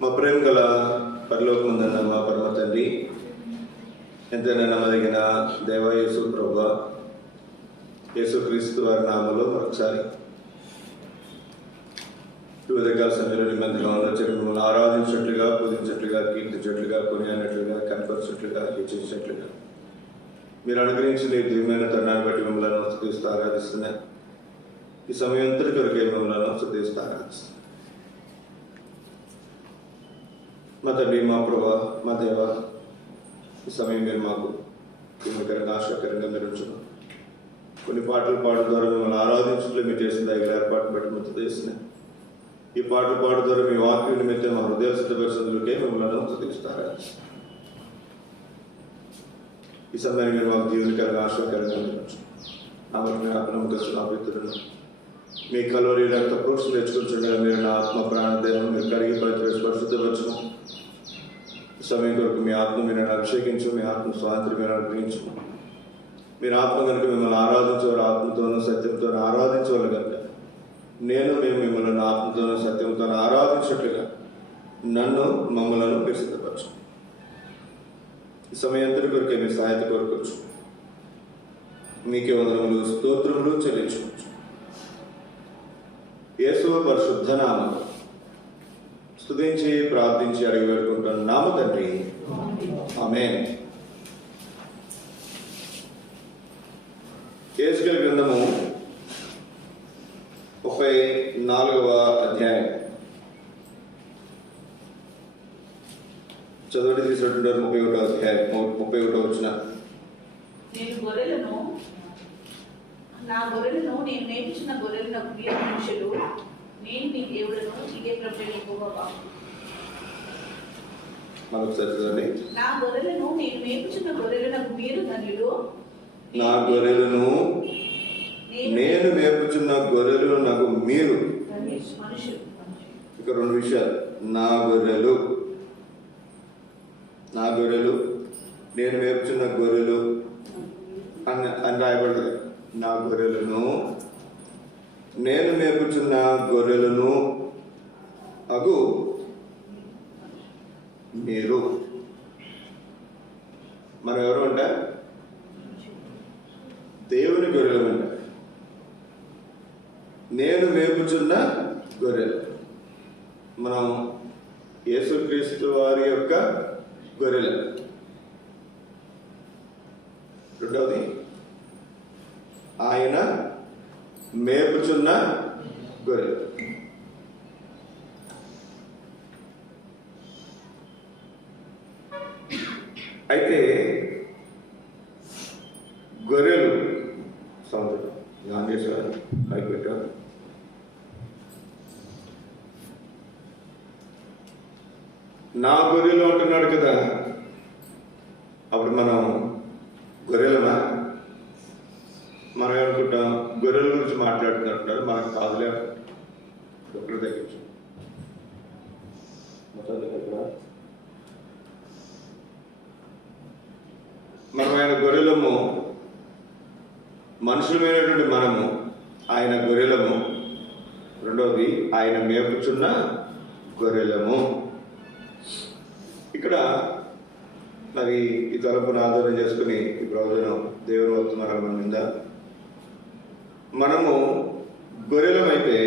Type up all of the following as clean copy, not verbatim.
మా ప్రేమ గల పరలోకమందున్న మా పరమ తండ్రి, ఎంతైనా నమ్మదగిన దేవ యేసు ప్రభువా, యేసుక్రీస్తు వారి నామములో మరొకసారి ఉదయకాల సమయంలో నిబంధనలో మిమ్మల్ని ఆరాధించినట్లుగా, పూజించినట్లుగా, కీర్తించినట్లుగా, కొనియాడినట్లుగా, కనపరిచినట్లుగా, హెచ్చరించినట్లుగా మీరు అనుగ్రహించిన ఈ దివ్యమైన తరుణాన్ని బట్టి మిమ్మల్ని స్తుతిస్తూ ఆరాధిస్తున్నాను. ఈ సమయం అంతటి కొరకే మిమ్మల్ని స్తుతిస్తూ ఆరాధిస్తున్నాను. మా తండ్రి, మా ప్రభువా, మా దేవ, ఈ సమయం మీరు మాకు ప్రేమకరంగా, ఆశాకరంగా మీరు ఉంచున్నాం. కొన్ని పాటలు పాడడం ద్వారా మిమ్మల్ని ఆరాధించడంలో మీరు చేసిన దగ్గర ఏర్పాటు బట్టి ముద్ద చేస్తున్నాయి. ఈ పాటలు పాడడం ద్వారా మీ వాక్యం నిమిత్తం మా హృదయ సిద్ధపరిచేందుకే మిమ్మల్ని స్తుతిస్తారు. ఈ సమయాన్ని మీరు మాకు జీవనకరంగా, ఆశాకరంగా మీరు ఉంచున్నాం. మీ కలోరీ రక్త ప్రోక్షణ తెచ్చుకుంటుండగా మీరు నా ఆత్మ ప్రాణదేహం మీరు కడిగి పరిశుద్ధపరచడం. ఈ సమయం కొరకు మీ ఆత్మ మీరు అభిషేకించు, మీ ఆత్మ స్వాతంత్ర్యం మీరు అనుగ్రహించు. మీరు ఆత్మ కనుక మిమ్మల్ని ఆరాధించేవారు ఆత్మతోనూ సత్యంతో ఆరాధించేవారు కనుక మేము మిమ్మల్ని ఆత్మతోనూ సత్యంతో ఆరాధించినట్లుగా నన్ను మమ్మలను మీరు సిద్ధపరచు. ఈ సమయం అంతటి కొరకే మీ సహాయత కోరుకోవచ్చు. మీకే వందనములు, స్తోత్రములు చెల్లించుకోవచ్చు. యేసు పరిశుద్ధ నామములో స్తుతించి ప్రార్థించి అడిగి వేడుకుంటున్నాము తండ్రి, ఆమేన్. యెహెజ్కేలు గ్రంథము 34వ అధ్యాయం చదవండి. తీసుకుంటారు 31వ అధ్యాయం 31వ వచనం. నా గొర్రెలను నేను మేపించిన గొర్రెలను మీరు మనుషులు, నేను మీ దేవుడను, ఇదే ప్రభువైన యెహోవా. మరొకసారి చదవండి. నా గొర్రెలను నేను మేపుచున్న గొర్రెలకు మీరు ధన్యులు. నా గొర్రెలను నేను మేపుచున్న గొర్రెలు నాకు మీరు. మనుషులు. ఇక రెండు విషయాలు. నా గొర్రెలు నేను మేపుచున్న గొర్రెలు అని రాయబడదు. నా గొర్రెలను నేను మేపుచున్న గొర్రెలను అగు మీరు. మనం ఎవరు అంటారు? దేవుని గొర్రెలు అంటారు. నేను మేపుచున్న గొర్రెలు మనం యేసుక్రీస్తు వారి యొక్క గొర్రెలు. రెండవది, ఆయన మేపుచున్న గొర్రెలు. అయితే గొర్రెలు సముద్రం గాంధేశ్వరం పైకి పెట్టారు. నా గొర్రెలు అంటున్నాడు కదా, అప్పుడు మనం గొర్రెలమా? మనం ఏమనుకుంటాం? గొర్రెల గురించి మాట్లాడుతున్నట్టున్నారు, మనకు కాదులే ఒకరి దగ్గర మనం ఆయన గొర్రెలము, మనుషులమైనటువంటి మనము ఆయన గొర్రెలము. రెండవది, ఆయన మేపుచున్న గొర్రెలము. ఇక్కడ మరి ఈ తలపును ఆధారం చేసుకుని ఈ ప్రవచనం దేవుని వర్తమానం మన మీద. మనము గొర్రెలమైతే,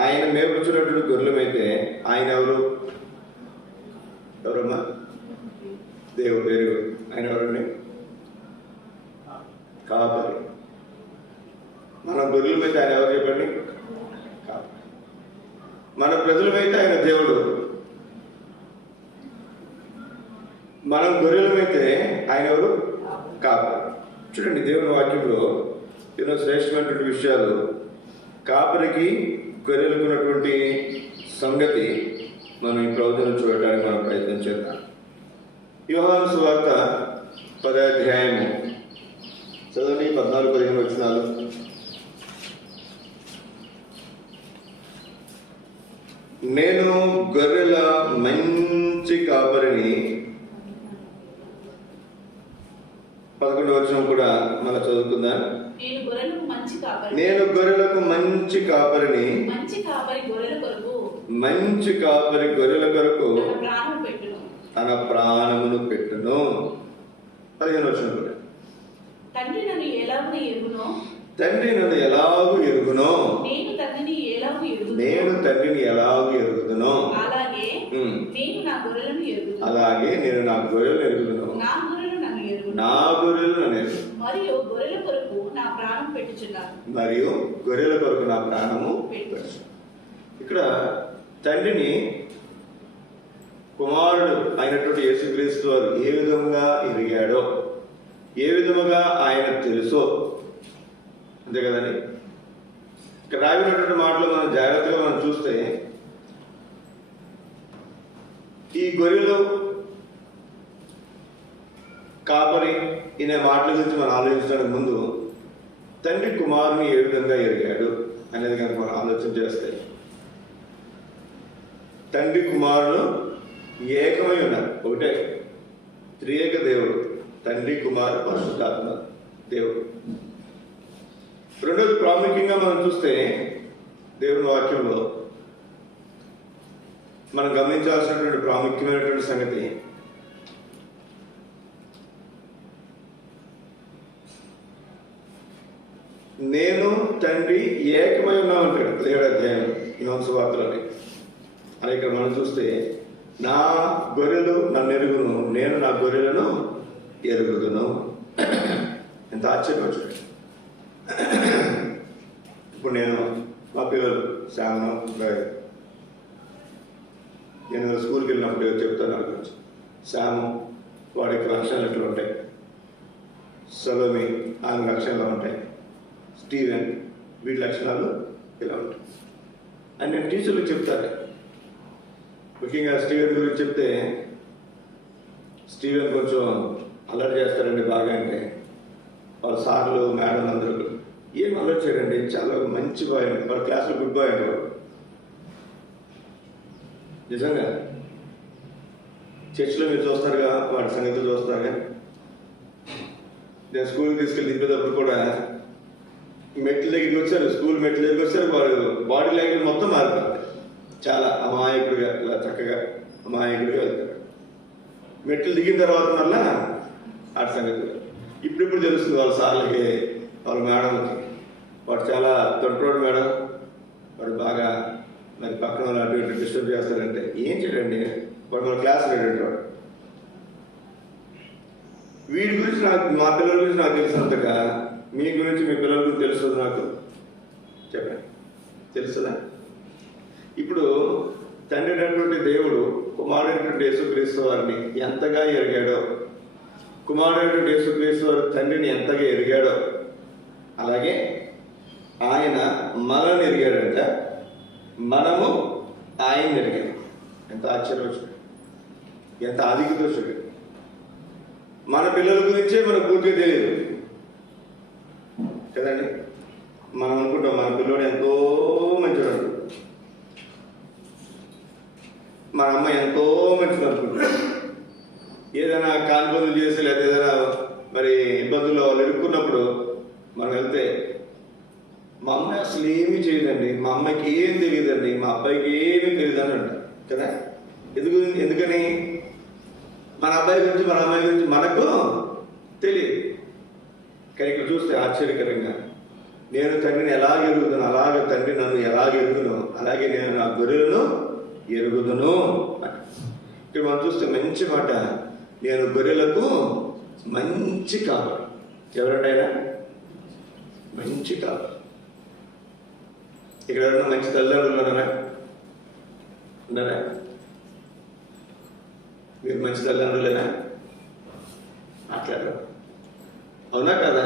ఆయన మేపుచున్నటువంటి గొర్రెలమైతే ఆయన ఎవరమ్మా? దేవుడు. వేరు. ఆయన ఎవరండి? కాపరి. మన గొర్రెలమైతే ఆయన ఎవరు చెప్పండి? కాపరి. మన ప్రజలమైతే ఆయన దేవుడు. మనం గొర్రెలమైతే ఆయన ఎవరు? కాపరి. చూడండి, దేవుని వాక్యంలో ఎన్నో శ్రేష్టమైనటువంటి విషయాలు కాపరికి గొర్రెలకు ఉన్నటువంటి సంగతి మనం ఈ ప్రవచనం చూడటానికి మనం ప్రయత్నం చేద్దాం. యోహాను సువార్త 10వ అధ్యాయము చదవండి, 14-15 వచనాలు. నేను గొర్రెల మంచి కాపరిని. 11వ వచనం కూడా మనం చదువుకుందాం. నేను గొర్రెలకు మంచి కాపరిని. మంచి కాపరి గొర్రెల కొరకు మంచి కాపరి గొర్రెల కొరకు తన ప్రాణం పెట్టును. తన ప్రాణమును పెట్టును. 15వ వచనం. తండ్రి నన్ను ఎలాగూ ఎరుగునో, తండ్రి నన్ను ఎలాగూ ఎరుగునో, నేను తండ్రిని ఎలాగూ ఎరుగుదునో, నేను తండ్రిని ఎలాగూ ఎరుగుదునో, అలాగే నేను నా గొర్రెలను ఎరుగుదును. అలాగే నేను నా గొర్రెలను ఎరుగుదును. నా గొర్రెలు నన్ను ఎరుగును. నా గొర్రెలు నన్ను ఎరుగును. మరియు గొర్రెల కొరకు నా ప్రాణం పెట్టుచున్నాను. మరియు గొర్రెల కొరకు నా ప్రాణము పెట్టుచున్నాను. ఇక్కడ తండ్రిని కుమారుడు అయినటువంటి యేసుక్రీస్తు వారు ఏ విధంగా ఎరిగాడో, ఏ విధముగా ఆయన తెలుసో, అంతే కదండి. ఇక్కడ రాబడినటువంటి మాటలు మనం జాగ్రత్తగా మనం చూస్తే, ఈ గొర్రెలు కాపరి అనే మాటల గురించి మనం ఆలోచించడానికి ముందు తండ్రి కుమారుని ఏ విధంగా ఎరిగాడు అనేది కనుక మనం ఆలోచన చేస్తే, తండ్రి కుమారులు ఏకమై ఉన్నారు. ఒకటే త్రియేక దేవుడు, తండ్రి కుమారు పరిశుద్ధాత్మ దేవుడు. రెండోది ప్రాముఖ్యంగా మనం చూస్తే దేవుని వాక్యంలో మనం గమనించాల్సినటువంటి ప్రాముఖ్యమైనటువంటి సంగతి, నేను తండ్రి ఏకమై ఉన్నామంటాడు 7వ అధ్యాయం యోహాను సువార్తలోని. అని ఇక్కడ మనం చూస్తే, నా గొర్రెలు నన్ను ఎరుగును, నేను నా గొర్రెలను ఎరుగుదును. ఎంత ఆశ్చర్యం చూడండి. ఇప్పుడు నేను మా పిల్లలు శ్యామను, నేను స్కూల్కి వెళ్ళినప్పుడు చెప్తాను వాళ్ళ గురించి. శ్యాము వాడికి లక్షణాలు ఎట్లా ఉంటాయి, సలోమి ఆమె లక్షణాలు ఉంటాయి, స్టీవెన్ వీటి లక్షణాలు ఇలా ఉంటాయి అని నేను టీచర్లకు చెప్తాను. ముఖ్యంగా స్టీవెన్ గురించి చెప్తే, స్టీవెన్ కొంచెం అలర్ట్ చేస్తారండి బాగా. అంటే వాళ్ళ సార్లు మేడం అందరూ ఏం అలర్ట్ చేయరండి, చాలా మంచి బాయ్ అండి, వాళ్ళ క్లాస్లో గుడ్ బాయ్ అండి వాడు. నిజంగా చర్చిలో మీరు చూస్తారుగా, వాడి సంగతి చూస్తారుగా. నేను స్కూల్కి తీసుకెళ్ళి దింపేటప్పుడు కూడా మెట్ల దగ్గరికి వచ్చారు, స్కూల్ మెట్ల దగ్గరికి వచ్చారు, వాడు బాడీ లాంగ్వేజ్ మొత్తం మారిపోతుంది. చాలా అమాయకుడిగా, ఇలా చక్కగా అమాయకుడిగా వెళ్తాడు. మెట్లు దిగిన తర్వాత మళ్ళా ఆడి సంగతి ఇప్పుడు తెలుస్తుంది వాళ్ళ సార్లకి, వాళ్ళ మేడంకి. వాడు చాలా తొంటరోడు మేడం, వాడు బాగా మరి పక్కన వాళ్ళు అటు ఇటు డిస్టర్బ్ చేస్తారంటే ఏం చేయడండి, వాడు మన క్లాస్ లేడండి. వాడు వీడి గురించి నాకు, మా పిల్లల గురించి నాకు తెలిసినంతగా మీ గురించి, మీ పిల్లల గురించి తెలుస్తుంది నాకు. చెప్పండి, తెలుస్తుందా? ఇప్పుడు తండ్రి అయినటువంటి దేవుడు కుమారుడైనటువంటి యేసుక్రీస్తు వారిని ఎంతగా ఎరిగాడో, కుమారుడైనటువంటి యేసుక్రీస్తు వారు తండ్రిని ఎంతగా ఎరిగాడో, అలాగే ఆయన మనల్ని ఎరిగాడంట, మనము ఆయన ఎరిగాడు. ఎంత ఆశ్చర్యం, ఎంత ఆధిక్యతో చూడండి. మన పిల్లల గురించే మనకు పూర్తిగా తెలియదు కదండి. మనం అనుకుంటాం మన పిల్లోడు ఎంతో మంచివాడు, మన అమ్మ ఎంతో మంచిది అనుకుంటాం. ఏదైనా కాన్పదులు చేసి లేదా ఏదైనా మరి ఇబ్బందుల్లో వాళ్ళు ఇరుక్కున్నప్పుడు మనం వెళ్తే, మా అమ్మాయి అసలు ఏమీ చేయదండి, మా అమ్మాయికి ఏం తెలియదండి, మా అబ్బాయికి ఏమీ తెలియదు అని అంటారు కదా. ఎందుకని? మన అబ్బాయి గురించి, మన అమ్మాయి గురించి మనకు తెలియదు. కానీ ఇక్కడ చూస్తే ఆశ్చర్యకరంగా, నేను తండ్రిని ఎలాగ ఎరుగుదును, అలాగే తండ్రి నన్ను ఎలాగ ఎరుగును, అలాగే నేను నా గొర్రెలను ఎరుగుదును. ఇక్కడ మనం చూస్తే మంచి మాట, నేను గొర్రెలకు మంచి కాపరి. ఎవరంటైనా మంచి కాపరి. ఇక్కడ ఎవరైనా మంచి తల్లిదండ్రులు ఉన్నారా? మీరు మంచి తల్లిదండ్రులేనా? మాట్లాడరు. అవునా కదా?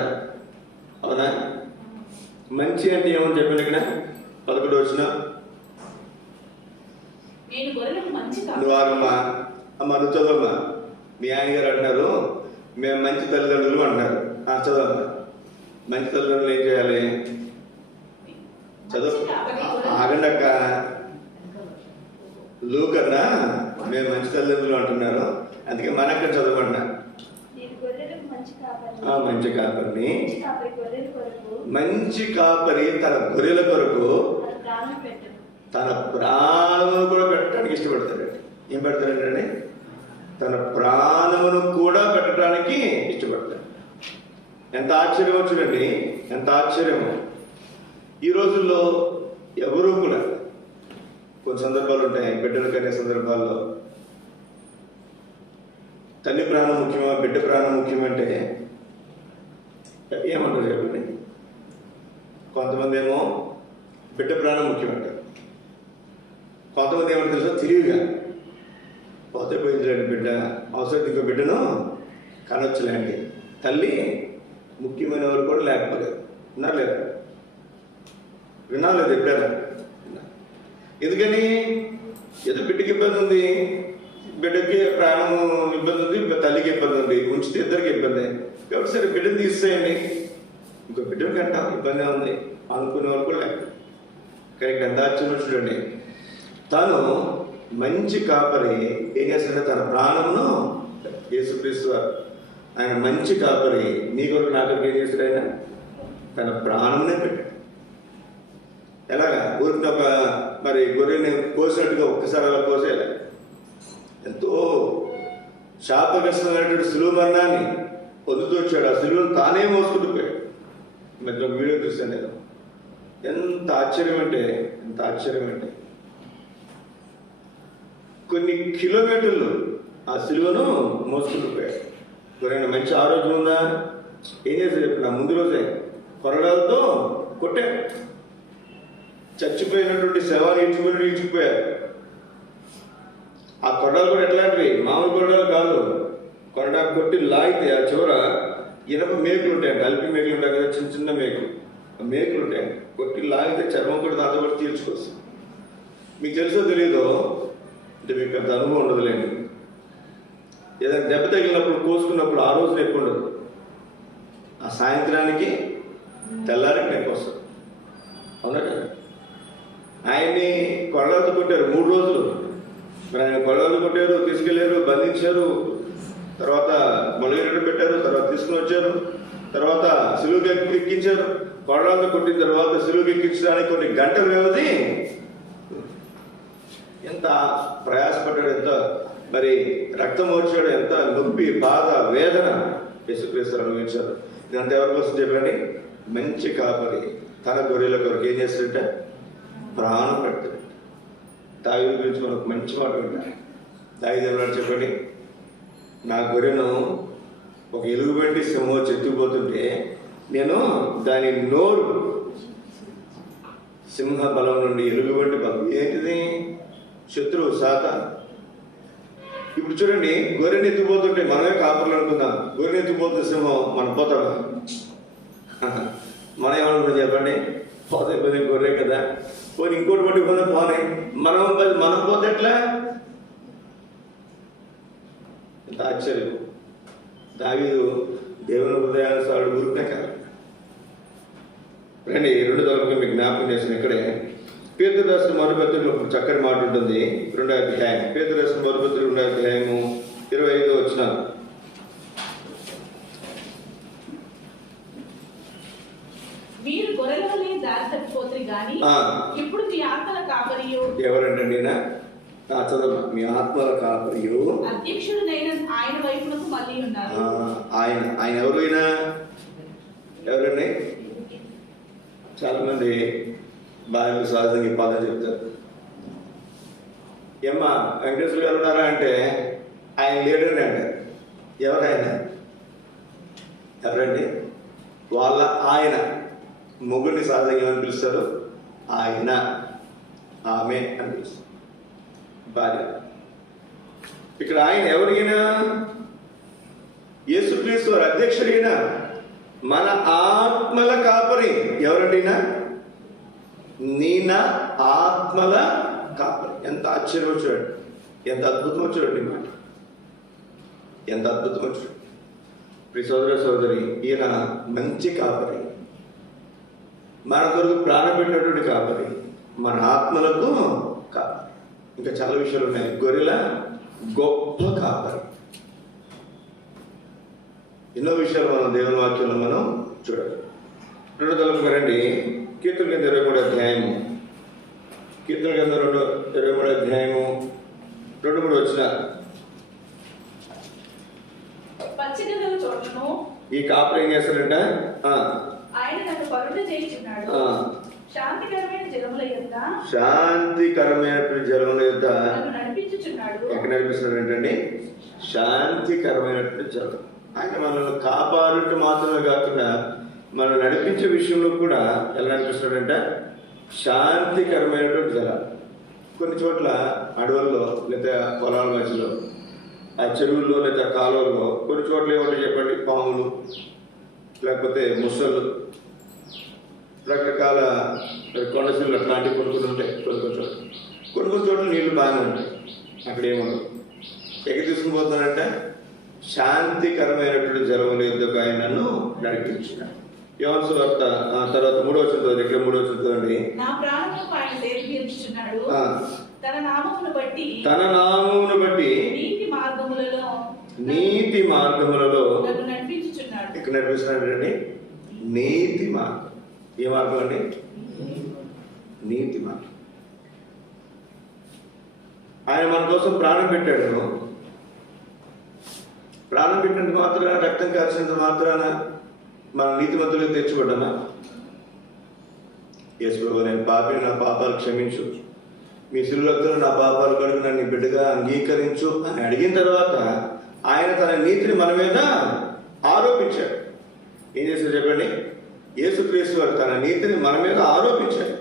అవునా? మంచి అంటే ఏమని చెప్పండి ఇక్కడ 11 వచ్చిన నువ్వు ఆగమ్మా, అమ్మ నువ్వు చదవమ్మా. మీ ఆయన గారు అంటున్నారు మేము మంచి తల్లిదండ్రులు అంటున్నారు. చదవమ్మా. మంచి తల్లిదండ్రులు ఏం చేయాలి? చదువు. ఆగండి అక్క. లూకన్నా మేము మంచి తల్లిదండ్రులు అంటున్నారు, అందుకే మనక్కడ చదవన్నా. మంచి కాపరిని, మంచి కాపరి తన గొర్రెల కొరకు తన ప్రాణమును కూడా పెట్టడానికి ఇష్టపడతాడండి. ఏం పెడతాడంటే తన ప్రాణమును కూడా పెట్టడానికి ఇష్టపడతాడు. ఎంత ఆశ్చర్యమో చూడండి, ఎంత ఆశ్చర్యమో. ఈ రోజుల్లో ఎవరూ కూడా కొన్ని సందర్భాలు ఉంటాయి, బిడ్డలు కనే సందర్భాల్లో తల్లి ప్రాణం ముఖ్యమా బిడ్డ ప్రాణం ముఖ్యమంటే ఏమంటారు చెప్పండి? కొంతమంది ఏమో బిడ్డ ప్రాణం ముఖ్యమంటారు, కొంతమంది ఏమంటారు తెలుసా, తెలివిగా పోతే పోయించలేండి బిడ్డ, అవసరం ఇంకో బిడ్డను కనొచ్చులేండి, తల్లి ముఖ్యమైన వారు కూడా లేకపోలేదు. ఉన్నారు లేదా? వినాలేదు ఎప్పుడైనా? ఎందుకని? ఏదో బిడ్డకి ఇబ్బంది ఉంది, బిడ్డకి ప్రాణం ఇబ్బంది ఉంది, తల్లికి ఇబ్బంది ఉంది, ఉంచితే ఇద్దరికి ఇబ్బంది. కాబట్టి సరే బిడ్డను తీసేయండి, ఇంకో బిడ్డను కంటాం ఇబ్బంది ఉంది అనుకునే వాళ్ళు కూడా లేక. కానీ ఇక్కడ ఎంత ఆశ్చర్యం చూడండి, తను మంచి కాపరి ఏం చేస్తాడంటే తన ప్రాణమును, యేసుక్రీస్తు ఆయన మంచి కాపరి నీ కొరకు నా కొరకు ఏం చేస్తాడు? ఆయన తన ప్రాణమునే పెట్టాడు. ఎలాగా? ఊరికి ఒక మరి గొర్రెని కోసినట్టుగా ఒక్కసారి అలా కోసేయాలి. ఎంతో శాపగ్రస్తమైనటువంటి సులువు మరణాన్ని పొందుతూ వచ్చాడు. ఆ సులువును తానే మోసుకుంటూ పోయాడు. మధ్య ఒక వీడియో చూశాను నేను. ఎంత ఆశ్చర్యం అంటే కొన్ని కిలోమీటర్లు ఆ సిలువను మోసుకుంటూ పోయాడు. ఎవరైనా మంచి ఆరోగ్యం ఉందా? ఏం చేశాడు చెప్పిన? ముందు రోజే కొరడాలతో కొట్టాడు. చచ్చిపోయినటువంటి శవాన్ని ఈడ్చుకుపోయారు. ఆ కొరడాలు కూడా ఎట్లాంటివి? మామూలు కొరడాలు కాదు. కొరడా కొట్టి లాగితే ఆ చివర ఇనప మేకులు ఉంటాయండి, అల్పి మేకులు ఉంటాయి కదా, చిన్న చిన్న మేకులు ఉంటాయండి. కొట్టి లాగితే చర్మం కూడా దాంతో కూడా తీర్చుకొస్తుంది. మీకు తెలుసో తెలీదో అంటే మీకు అంత అనుభవం ఉండదులేండి. ఏదైనా దెబ్బ తగిలినప్పుడు కోసుకున్నప్పుడు ఆ రోజు నొప్పి ఉండదు, ఆ సాయంత్రానికి తెల్లారికి నొప్పి వస్తుంది. అవునా కదా? ఆయన్ని కొరడాలతో కొట్టారు 3 రోజులు. మరి ఆయన కొరడాలు కొట్టారు, తీసుకెళ్లారు, బంధించారు, తర్వాత మొలగేట పెట్టారు, తర్వాత తీసుకుని వచ్చారు, తర్వాత సిలువుకి ఎక్కించారు. కొరడాలతో కొట్టిన తర్వాత సిలువుకి ఎక్కించడానికి కొన్ని గంటల వ్యవధి. ఎంత ప్రయాసపడ్డాడు, ఎంత మరి రక్తం ఓడ్చాడు, ఎంత నొప్పి, బాధ, వేదన యేసుక్రీస్తు అనుభవించారు. ఇదంతా ఎవరి కోసం చెప్పండి? మంచి కాపరి తన గొర్రెల కొరకు ఏం చేస్తాడంటే ప్రాణం పెడతాడు. దావీదు గురించి మనకు మంచి మాట వింటారు. దావీదు ఏమన్నాడు చెప్పండి? నా గొర్రెను ఒక ఎలుగుబంటి సింహం చెత్తుకుపోతుంటే నేను దాని నోరు, సింహ బలం నుండి ఎలుగుబంటి బలం ఏంటిది? శత్రువు సాతాను. ఇప్పుడు చూడండి, గొర్రెని ఎత్తుకుపోతుంటే మనమే కాపర్లు అనుకుందాం. గొర్రెని ఎత్తుకుపోతున్న సింహం మనం పోతామా? మనం ఏమనుకుంటాం చెప్పండి? పోతే పోతే గొర్రె కదా, పోనీ ఇంకోటి పట్టుకుపోతే పోనీ, మనం పోతే ఎట్లా? ఎంత ఆశ్చర్యం. దావీదు దేవుని హృదయానుసారుడు ఊరికే కాదు. రండి 2 తరగతులు మీకు జ్ఞాపకం చేసిన ఇక్కడే పేతురు రాసిన మొదటి పత్రికలో చక్కటి మాట ఉంటుంది. 2వ అధ్యాయం, పేతురు రాసిన మొదటి పత్రిక 2వ అధ్యాయము 25వ వచనం. మీరు గొర్రెలవలే దారి తప్పిపోతే గాని ఇప్పుడు మీ ఆత్మల కాపరియు. ఎవరంటే చదువు. మీ ఆత్మల కాపరియు అధ్యక్షుడైన ఆయన వైపునకు మళ్ళీ ఉన్నారు. ఆయన ఎవరండి? చాలా మంది బాగా సహజంగా ఈ పదం చెప్తారు. ఏమ్మా వెంకటేశ్వర గారు ఉన్నారా అంటే ఆయన లీడర్ని అంటారు. ఎవరండి? వాళ్ళ ఆయన మొగుడిని సహజంగా ఏమని పిలుస్తారు? ఆయన, ఆమె అని పిలుస్తారు, భార్య. ఇక్కడ ఆయన ఎవరికైనా యేసుక్రీస్తు వారి అధ్యక్షుడైన మన ఆత్మల కాపరి. ఎవరండినా? నీనా ఆత్మల కాపరి. ఎంత ఆశ్చర్యం చూడండి, ఎంత అద్భుతం చూడండి మాట, ఎంత అద్భుతం చూడండి. ప్రియ సోదర సోదరి, ఈయన మంచి కాపరి, మన కొరకు ప్రాణం పెట్టినటువంటి కాపరి, మన ఆత్మలకు కాపరి. ఇంకా చాలా విషయాలు ఉన్నాయి. గొర్రెల గొప్ప కాపరి. ఎన్నో విషయాలు మనం దేవుని వాక్యంలో మనం చూడాలి. 2వ తరగతి రండి, కీర్తన 23వ అధ్యాయము కీర్తన గ్రంథం 23 అధ్యాయము 2-3 వచనాలు. పచ్చిక గల చోట్లను ఈ కాపులు ఏం చేస్తారంట? ఆయన నన్ను పరుట చేయుచున్నాడు. శాంతికరమైన జలముల యొద్ద శాంతికరమైనటువంటి జలముల యొద్ద నన్ను నడిపించుచున్నాడు. ఎక్కడ నడిపిస్తున్నాడు ఏంటండి? శాంతికరమైనటువంటి జలం. ఆయన మనల్ని కాపాడుట మాత్రమే కాకుండా మనం నడిపించే విషయంలో కూడా ఎలా నడిపిస్తున్నాడంటే శాంతికరమైనటువంటి జలం. కొన్ని చోట్ల అడవుల్లో లేదా పొలాల మధ్యలో, ఆ చెరువుల్లో లేదా కాలువల్లో కొన్ని చోట్ల ఏమంటే చెప్పండి, పాములు లేకపోతే ముసళ్ళు, రకరకాల కొండసిల్లు అట్లాంటివి కొన్ని ఉంటాయి. కొన్ని చోట్ల నీళ్లు బాగానే ఉంటాయి, అక్కడ ఏముండవు. ఎక్కడ తీసుకుని పోతానంటే శాంతికరమైనటువంటి జలముల యొద్దకు ఆయన నన్ను నడిపించినాడు. యోహాను సువార్త తర్వాత 3వ వచనం, ఇక్కడ 3వ వచనం చూడండి. నా ప్రాణమునకు ఆయన సేద తీర్చుచున్నాడు. తన నామమును బట్టి నీతి మార్గములలో నన్ను నడిపించుచున్నాడు. ఇక్కడ నడిపిస్తున్నాడు అండి నీతి మార్గం. ఏ మార్గం అండి? నీతి మార్గం. ఆయన మన కోసం ప్రాణం పెట్టాడు. ప్రాణం పెట్టినంత మాత్రాన, రక్తం కాల్చినంత మాత్రాన మన నీతిమంతులకు తెచ్చిపడ్డామా? యేసు ప్రభువా, నేను పాపిని, నా పాపాలు క్షమించు, మీ శిలువతో నా పాపాలు కడుగు, నన్ను బిడ్డగా అంగీకరించు అని అడిగిన తర్వాత ఆయన తన నీతిని మన మీద ఆరోపించాడు. ఏం చేశాడు చెప్పండి? యేసుక్రీస్తు వారు తన నీతిని మన మీద ఆరోపించాడు.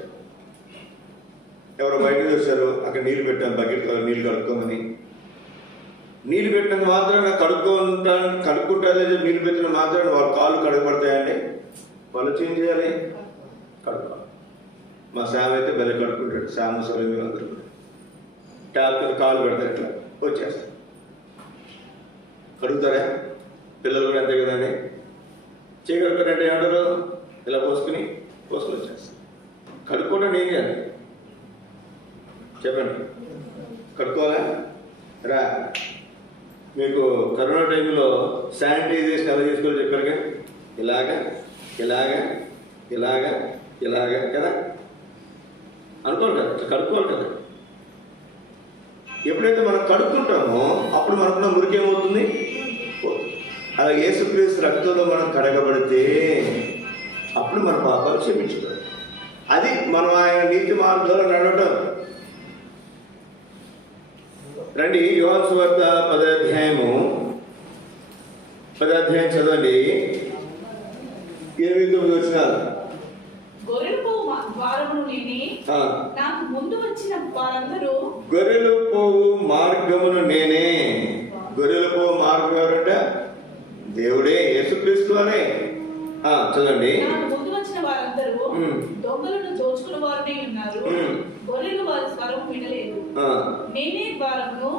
ఎవరో బయటకు వచ్చారు, అక్కడ నీళ్ళు పెట్టాను, బకెట్ నీళ్ళు కడుక్కోమని. నీళ్ళు పెట్టినంత మాత్రాన కడుక్కుంటారు, నీళ్ళు పెట్టిన మాత్రాన వాళ్ళ కాళ్ళు కడగబడతాయండి. వాళ్ళు ఏం చేయాలి? కడుక్కోవాలి. మా శామ్ అయితే బెల్ల కడుక్కుంటాడు. శామ్ సరే అందరూ ట్యాప్ కాళ్ళు పెడతారు, ఇట్లా వచ్చేస్తారు. కడుగుతారా? పిల్లలు కూడా అంతే కదండి. చేయగలుగుతారంటే ఏమంటారు? ఇలా పోసుకుని వచ్చేస్తారు. కడుక్కోవడం ఏం చేయాలి చెప్పండి? కడుక్కోవాలా? రా, మీకు కరోనా టైంలో శానిటైజేషన్ ఎలా చేసుకోవాలో చెప్పారుగా. ఇలాగా ఇలాగా ఇలాగా ఇలాగా కదా అనుకోవాలి కదా, కడుక్కోవాలి కదా. ఎప్పుడైతే మనం కడుక్కుంటామో అప్పుడు మనకున్న మురికి ఏమవుతుంది? అలా యేసుక్రీస్తు రక్తంలో మనం కడగబడితే అప్పుడు మన పాపాలు క్షమించుకోవాలి. అది మనం ఆయన నీతి మార్గంలో నడవటం. రండి, యోహాను సువార్త 10వ అధ్యాయం చదవండి. 8-9 వచనాలు. గొర్రెలు పోవు మార్గమును నేనే, నాకు ముందు వచ్చిన వారందరూ. గొర్రెలు పోవు మార్గమును నేనే. గొర్రెలు పోవు మార్గం ఎవరంటే దేవుడే, యేసుక్రీస్తు వారే. చదవండి. నాకు ముందు వచ్చిన వారందరూ దొంగలను దోచుకున్న వారనే ఉన్నారు. గొర్రెలు వారి స్వరం వినలేదు. నేనే ద్వారమును.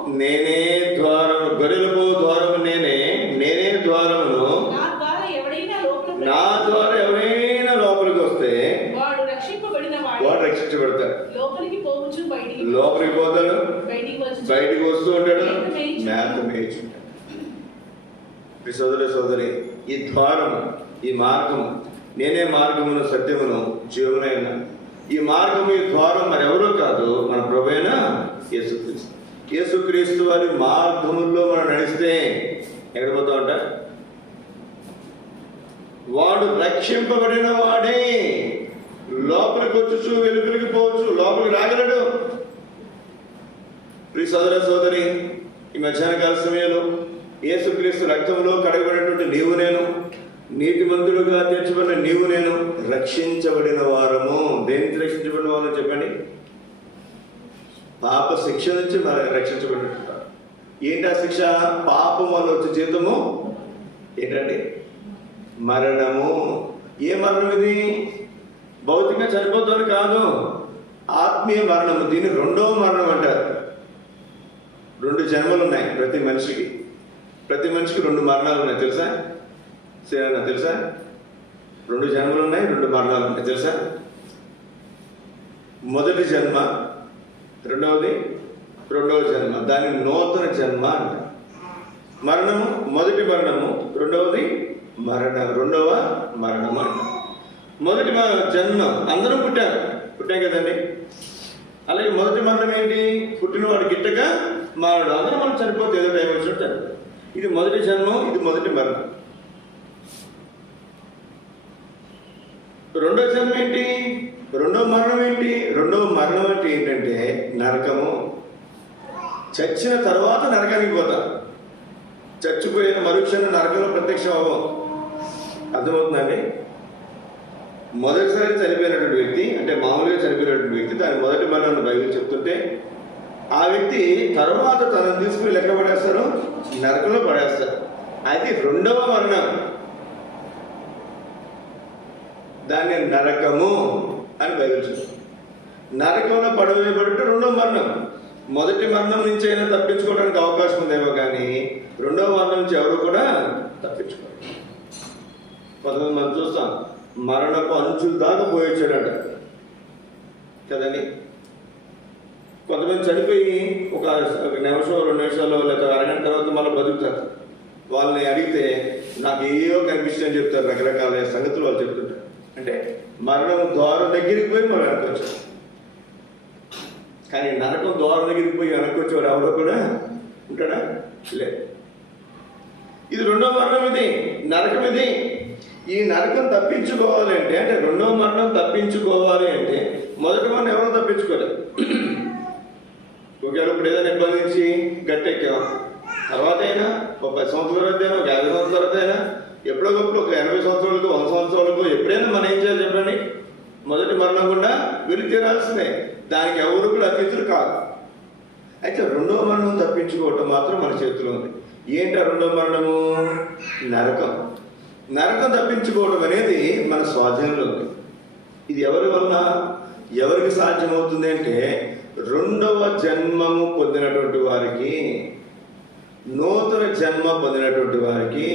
గొర్రెలు పోవు ద్వారము నేనే ద్వారమును. నా ద్వారా ఎవరైనా లోపలికి వస్తే వాడు రక్షించబడతాడు. లోపలికి పోతాడు, బయటికి వస్తూ ఉంటాడు, మేత మేయించుంటాడు. సోదరి, ఈ ద్వారము, ఈ మార్గము, నేనే మార్గమును సత్యమును జీవనైన ఈ మార్గము, ఈ ద్వారం మరెవరూ కాదు, మన ప్రభువైన యేసుక్రీస్తు. యేసుక్రీస్తు వారి మార్గముల్లో మనం నడిస్తే ఎక్కడ పోతా ఉంటా? వాడు రక్షింపబడిన వాడే. లోపలికి వచ్చు, వెలుగులికి పోవచ్చు, లోపలికి రాగలడు. ప్రియ సోదరి, ఈ మధ్యాహ్న కాల సమయంలో యేసుక్రీస్తు రక్తంలో కడగబడినటువంటి నీవు నేను, నీతిమంతుడుగా తీర్చబడిన నీవు నేను రక్షించబడిన వారము. దేనికి రక్షించబడిన వారని చెప్పండి? పాప శిక్ష నుంచి రక్షించబడినట్టు. ఏంటి ఆ శిక్ష? పాపం వల్ల వచ్చే జీతము ఏంటండి? మరణము. ఏ మరణం ఇది? భౌతికంగా చనిపోతాను కాదు, ఆత్మీయ మరణము. దీన్ని 2వ మరణం అంటారు. 2 జన్మలు ఉన్నాయి ప్రతి మనిషికి. 2 మరణాలు ఉన్నాయి, తెలుసా? తెలుసా? 2 జన్మలు ఉన్నాయి, 2 మరణాలు ఉన్నాయి, తెలుసా? మొదటి జన్మ, రెండవ జన్మ. దాన్ని నూతన జన్మ అంటారు. మరణము, మొదటి మరణము, రెండవ మరణము అంటారు. మొదటి జన్మ అందరూ పుట్టాం కదండి. అలాగే మొదటి మరణం ఏంటి? పుట్టినవాడు గిట్టగా మారడు. అందరూ మనం చనిపోతే ఏదో టైం వచ్చినట్టు చనిపోతాం. ఇది మొదటి జన్మం, ఇది మొదటి మరణం. రెండో జన్మ ఏంటి? రెండో మరణం ఏంటి? రెండో మరణం అంటే ఏంటంటే నరకము. చచ్చిన తర్వాత నరకానికి పోతాం. చచ్చిపోయిన మరుక్షణం నరకంలో ప్రత్యక్షం అవ్వం. అర్థమవుతుందండి? మొదటిసారి చనిపోయినటువంటి వ్యక్తి, అంటే మామూలుగా చనిపోయినటువంటి వ్యక్తి, దాని మొదటి మరణం బైబిల్ చెప్తుంటే ఆ వ్యక్తి తర్వాత తనను తీసుకుని లెక్క పడేస్తారు, నరకంలో పడేస్తారు. అది రెండవ మరణం. దాన్ని నరకము అని బైబిల్ చెప్తుంది. నరకంలో పడవేయబడి రెండవ మరణం. మొదటి మరణం నుంచి అయినా తప్పించుకోవడానికి అవకాశం ఉందేమో కానీ రెండవ మరణం నుంచి ఎవరు కూడా తప్పించుకోరు. కొంతమంది మనం చూస్తాం, మరణపు అంచులు దాకా పోయొచ్చాడట కదండి. కొంతమంది చనిపోయి ఒక నిమిషం 2 నిమిషాలు లేదా అరగంట తర్వాత మళ్ళీ బతుకుతారు. వాళ్ళని అడిగితే నాకు ఏయో కనిపిస్తుందని చెప్తారు. రకరకాల సంగతులు వాళ్ళు చెప్తుంటారు. అంటే మరణం ద్వారం దగ్గరికి పోయి మనం వెనక్కి వచ్చాం. కానీ నరకం ద్వారం దగ్గరికి పోయి వెనక్కి వచ్చేవాడు ఎవరో కూడా ఉంటాడా? లేదు. ఇది రెండో మరణం, ఇది నరకం. ఇది ఈ నరకం తప్పించుకోవాలి అంటే, అంటే రెండో మరణం తప్పించుకోవాలి అంటే మొదటి మరణం ఎవరో తప్పించుకోలేదు. ఒకవేళ ఇప్పుడు ఏదైనా ఇబ్బంది నుంచి గట్టెక్కాం, తర్వాత అయినా ఒక 10 సంవత్సరాల తర్వాత అయినా, ఒక 50 సంవత్సరాల తర్వాత అయినా, ఎప్పుడో గొప్ప ఒక 80 సంవత్సరాలకు 100 సంవత్సరాలకు ఎప్పుడైనా మనం ఏం చేయాలి చెప్పండి? మొదటి మరణం కూడా వెలికి తీరాల్సిందే. దానికి ఎవరు కూడా అతిథులు కాదు. అయితే రెండవ మరణం తప్పించుకోవటం మాత్రం మన చేతిలో ఉంది. ఏంటి ఆ రెండవ మరణము? నరకం. నరకం తప్పించుకోవడం అనేది మన స్వాధీనంలో ఉంది. ఇది ఎవరి వలన, ఎవరికి సాధ్యమవుతుంది అంటే రెండవ జన్మము పొందినటువంటి వారికి, నూతన జన్మ పొందినటువంటి వారికి.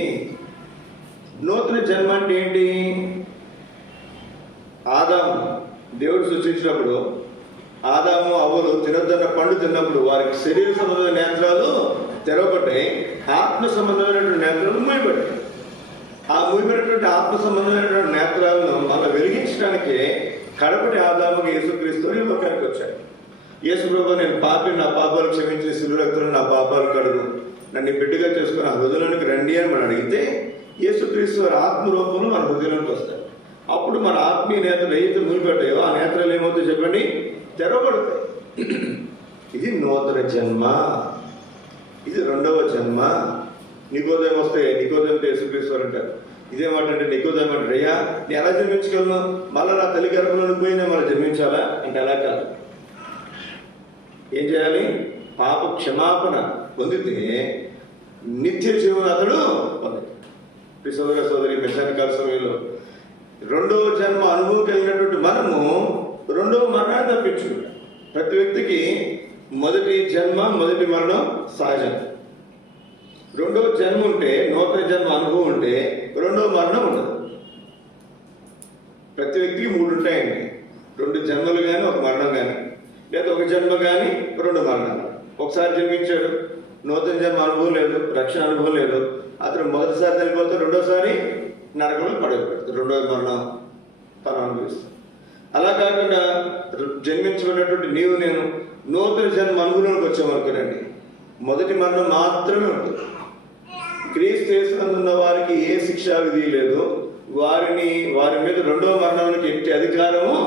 నూతన జన్మ అంటే ఏంటి? ఆదాము దేవుడు సృష్టించినప్పుడు ఆదాము అవ్వలు తినొద్దన్న పండు తిన్నప్పుడు వారికి శరీర సంబంధమైన నేత్రాలు తెరవబడ్డాయి, ఆత్మ సంబంధమైనటువంటి నేత్రాలు మూయబడ్డాయి. ఆ మూయబడినటువంటి ఆత్మ సంబంధమైనటువంటి నేత్రాలను మళ్ళీ వెలిగించడానికి కడపటి ఆదాముకి యేసుక్రీస్తు ఈ లోకానికి వచ్చాడు. యేసు ప్రభు, నేను పాపి, నా పాపాలు క్షమించి శిలువ రక్తంలో నా పాపాలు కడుగు, నన్ను బిడ్డగా చేసుకుని ఆ హృదయంలోనికి రండి అని మనం అడిగితే యేసుక్రీస్తు వారి ఆత్మ రూపంలో మన హృదయంలోకి వస్తాడు. అప్పుడు మన ఆత్మీయ నేత్రాలు ఏదైతే మూయబడ్డాయో ఆ నేత్రాలు ఏమవుతాయి చెప్పండి? తెరవబడతాయి. ఇది నూతన జన్మ. ఇది రెండవ జన్మ. నికోదేము వస్తే నికోదేముతో యేసుక్రీస్తు వారు అంటారు. ఇదేమంటే నికోదేము అంటే, అయ్యా నేను ఎలా జన్మించగలను? మళ్ళీ నా తల్లి గర్భంలోకి పోయి నేను మళ్ళీ జన్మించాలా అంటే అలా కాదు. ఏం చేయాలి? పాప క్షమాపణ పొందితే నిత్య జీవన అతడు పొందాడు. సోదర సోదరి, మెశానికాల సమయంలో రెండవ జన్మ అనుభవం కలిగినటువంటి మనము రెండవ మరణాన్ని తప్పించుకుంటాం. ప్రతి వ్యక్తికి మొదటి జన్మ, మొదటి మరణం సహజం. రెండవ జన్మ ఉంటే, నూతన జన్మ అనుభవం ఉంటే రెండవ మరణం ఉండదు. ప్రతి వ్యక్తికి 3 ఉంటాయండి. 2 జన్మలు కానీ, ఒక మరణం కానీ, లేదా ఒక జన్మ కానీ 2 మరణాలు. ఒకసారి జన్మించాడు, నూతన జన్మ అనుభవం లేదు, రక్షణ అనుభవం లేదు, అతను మొదటిసారి చనిపోతే రెండోసారి నరకంలో పడేస్తాడు. రెండవ మరణం తను అనుభవిస్తాడు. అలా కాకుండా జన్మించబడినటువంటి నీవు నేను నూతన జన్మ అనుభవంలోకి వచ్చామనుకోనండి, మొదటి మరణం మాత్రమే ఉంటుంది. క్రీస్తు యేసునందున్న వారికి ఏ శిక్షా విధి లేదు. వారి మీద రెండవ మరణానికి ఎట్టి అధికారము,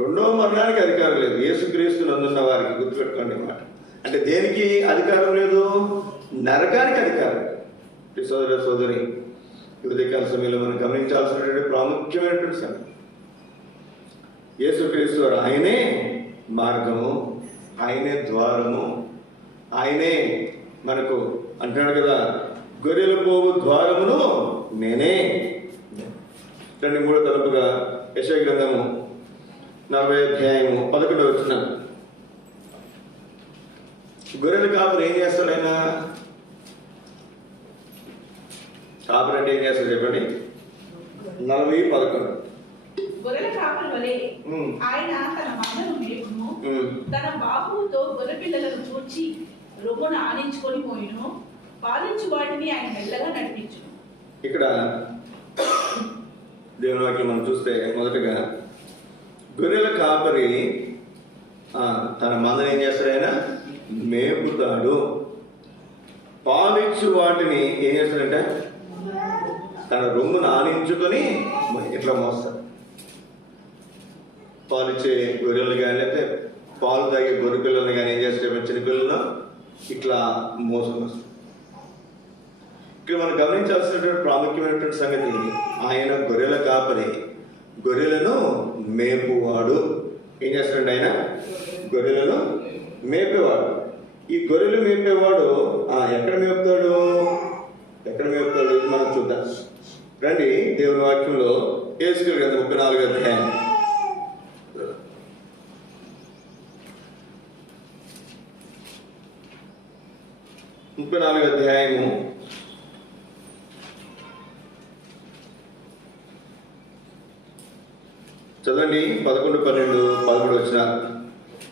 రెండవ మరణానికి అధికారం లేదు. యేసుక్రీస్తు నందున్న వారికి, గుర్తుపెట్టుకోండి మాట. అంటే దేనికి అధికారం లేదు? నరకానికి అధికారం. సోదర సోదరి, ఉదయకాల సమయంలో మనం గమనించాల్సినటువంటి ప్రాముఖ్యమైనటువంటి సమయం. యేసుక్రీస్తు వారు ఆయనే మార్గము, ఆయనే ద్వారము, ఆయనే మనకు అంటాడు కదా, గొర్రెల పోవు ద్వారమును నేనే. 2-3 తలుపుగా యెషయా గ్రంథము 40వ అధ్యాయము 11వ వచనం. గొర్రెల కాపురు ఏం చేస్తాడు ఆయన? కాపురు అంటే ఏం చేస్తాడు చెప్పండి? 40:11. గొర్రెల కాపరి వలె ఆయన తన మందను మేపును, తన బాహువుతో గొర్రె పిల్లలను చూచి రొమ్మున ఆనించుకొని పోయిను, పాలించు వాటిని ఆయన మెల్లగా నడిపించును. ఇక్కడ దేవుని వాక్యం మనం చూస్తే మొదటగా గొర్రెల కాపరి తన మందని ఏం చేస్తాడు ఆయన? మేపుతాడు. పాలిచ్చు వాటిని ఏం చేస్తాడంటే తన రొమ్మును ఆనించుకొని ఇట్లా మోస్తాడు. పాలిచ్చే గొర్రెలు కానీ లేకపోతే పాలు తాగే గొర్రె పిల్లల్ని కానీ ఏం చేస్తాడు? చిన్న పిల్లలను ఇట్లా మోసుకొని వస్తాడు. ఇక్కడ మనం గమనించాల్సినటువంటి ప్రాముఖ్యమైనటువంటి సంగతి, ఆయన గొర్రెల కాపరి, గొర్రెలను మేపువాడు. ఏం చేస్తాడు ఆయన? గొర్రెలను మేపేవాడు. ఈ గొర్రెలు మేపేవాడు ఎక్కడ మేపుతాడు? ఎక్కడ మేపుతాడు మనం చూద్దాం రండి. దేవుని వాక్యంలో యేసుక్రీస్తు గ్రంథం 34వ అధ్యాయం 34వ అధ్యాయము 11, 12, 13 వచ్చిన.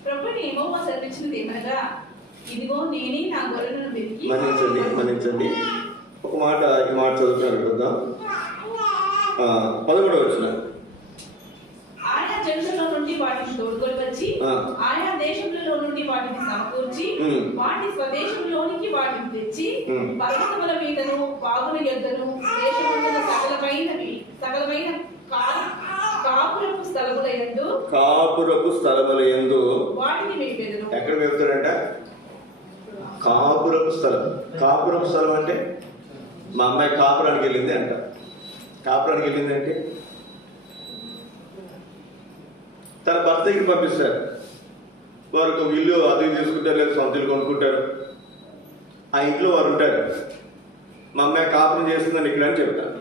ప్రభువుని యెహోవా సెలవిచ్చినది ఏమనగా, ఇదిగో నేనే నా గొర్రెలను వెతికి. మన్నించండి ఒక మాట, ఈ మాట చదువుతాను కదా. 11 వచ్చిన. ఆయన జనులలో నుండి వాటిని తోడుకొని వచ్చి ఆయా దేశములలో నుండి వాటిని సమకూర్చి వాటి స్వదేశంలోనికి వాటిని తెచ్చి పర్వతముల మీదను వాగుల యొద్దను దేశమందున సకలమైన కాపురపు స్థలముల యందు వాటిని మేపెదను. ఎక్కడ మేపుతాడంట? కాపురపు స్థలం అంటే మా అమ్మాయి కాపురానికి వెళ్ళింది అంట. కాపురానికి వెళ్ళింది అంటే తన భర్త దగ్గరికి పంపిస్తారు. వారు ఒక ఇల్లు అది తీసుకుంటారు, లేదా సొంత ఇల్లు కొనుక్కుంటారు. ఆ ఇంట్లో వారు ఉంటారు. మా అమ్మాయి కాపురం చేస్తుందని ఇక్కడ అని చెప్తారు.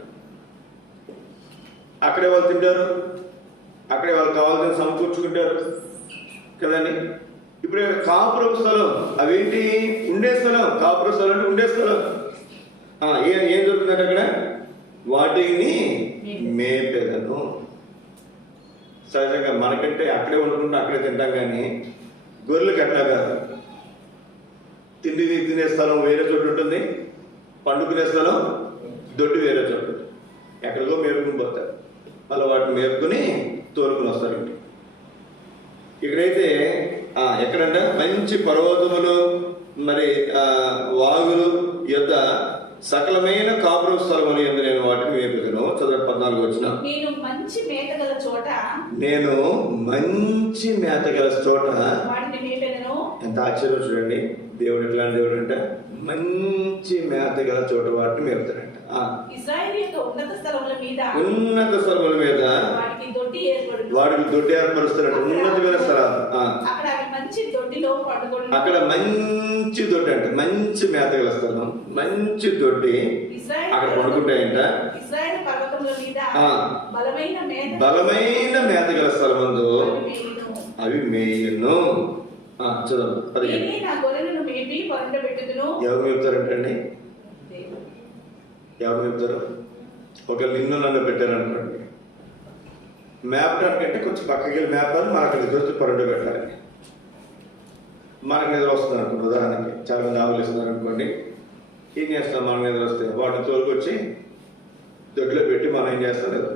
అక్కడే వాళ్ళు తింటారు, అక్కడే వాళ్ళు కావాల్సిన సమకూర్చుకుంటారు కదండి. ఇప్పుడు కాపురపు స్థలం అవేంటి? ఉండే స్థలం. కాపురపు స్థలం అంటే ఉండే స్థలం. ఏం జరుగుతుందంటే అక్కడ? వాటిని మేపెదను. సహజంగా మనకంటే అక్కడే వండుకుంటాం, అక్కడే తింటాం. కానీ గొర్రెలకు ఎట్లా కాదు. తినే స్థలం వేరే చోటు ఉంటుంది, పండుకునే స్థలం దొడ్డి వేరే చోటు ఉంటుంది. ఎక్కడికో మేపుకుని పోతారు, మళ్ళీ వాటిని మేపుకుని తోలుకుని వస్తారు ఇంటికి. ఇక్కడైతే ఎక్కడంటే మంచి పర్వతములు, మరి వాగులు యొద్ద సకలమైన కాపురం స్థలములు యందు నేను వాటిని మేపుదును. చదవండి 14 వచ్చిన. నేను మంచి మేతగల చోట వాటిని మేపెదను. ఎంత ఆశ్చర్యం చూడండి. దేవుడు ఎట్లాంటి దేవుడు అంటే మంచి మేతగల చోట వాటిని మేపుతాడంట. ఇశ్రాయేలు యొక్క ఉన్నత స్థలముల మీద వాటికి దొడ్డి ఏర్పరుస్తారంట. ఉన్నతమైన స్థలాలు. అక్కడ మంచి దొడ్డి అంటే మంచి మేతగల స్థలం, మంచి దొడ్డి. అక్కడ పడుకుంటాయంట. ఇశ్రాయేలు పర్వతముల మీద బలమైన మేతగల స్థలమందు అవి మేయును. చదువు 15. ఎవరు మేపుతారంటండి? ఎవరు మేపుతారు? ఒక నిన్ను నన్ను పెట్టారనుకోండి, మేపడానికంటే కొంచెం పక్కకి వెళ్ళి మేపాలి, మనకు నిద్ర పొరండు పెట్టాలి. మనకు నిద్ర వస్తుంది అనుకోండి. ఉదాహరణకి చాలా మంది ఆవులిస్తున్నారు అనుకోండి. ఏం చేస్తాం? మనకు నిద్ర వస్తే వాటిని తోలుకొచ్చి దొడ్లో పెట్టి మనం ఏం చేస్తాం? నిద్ర.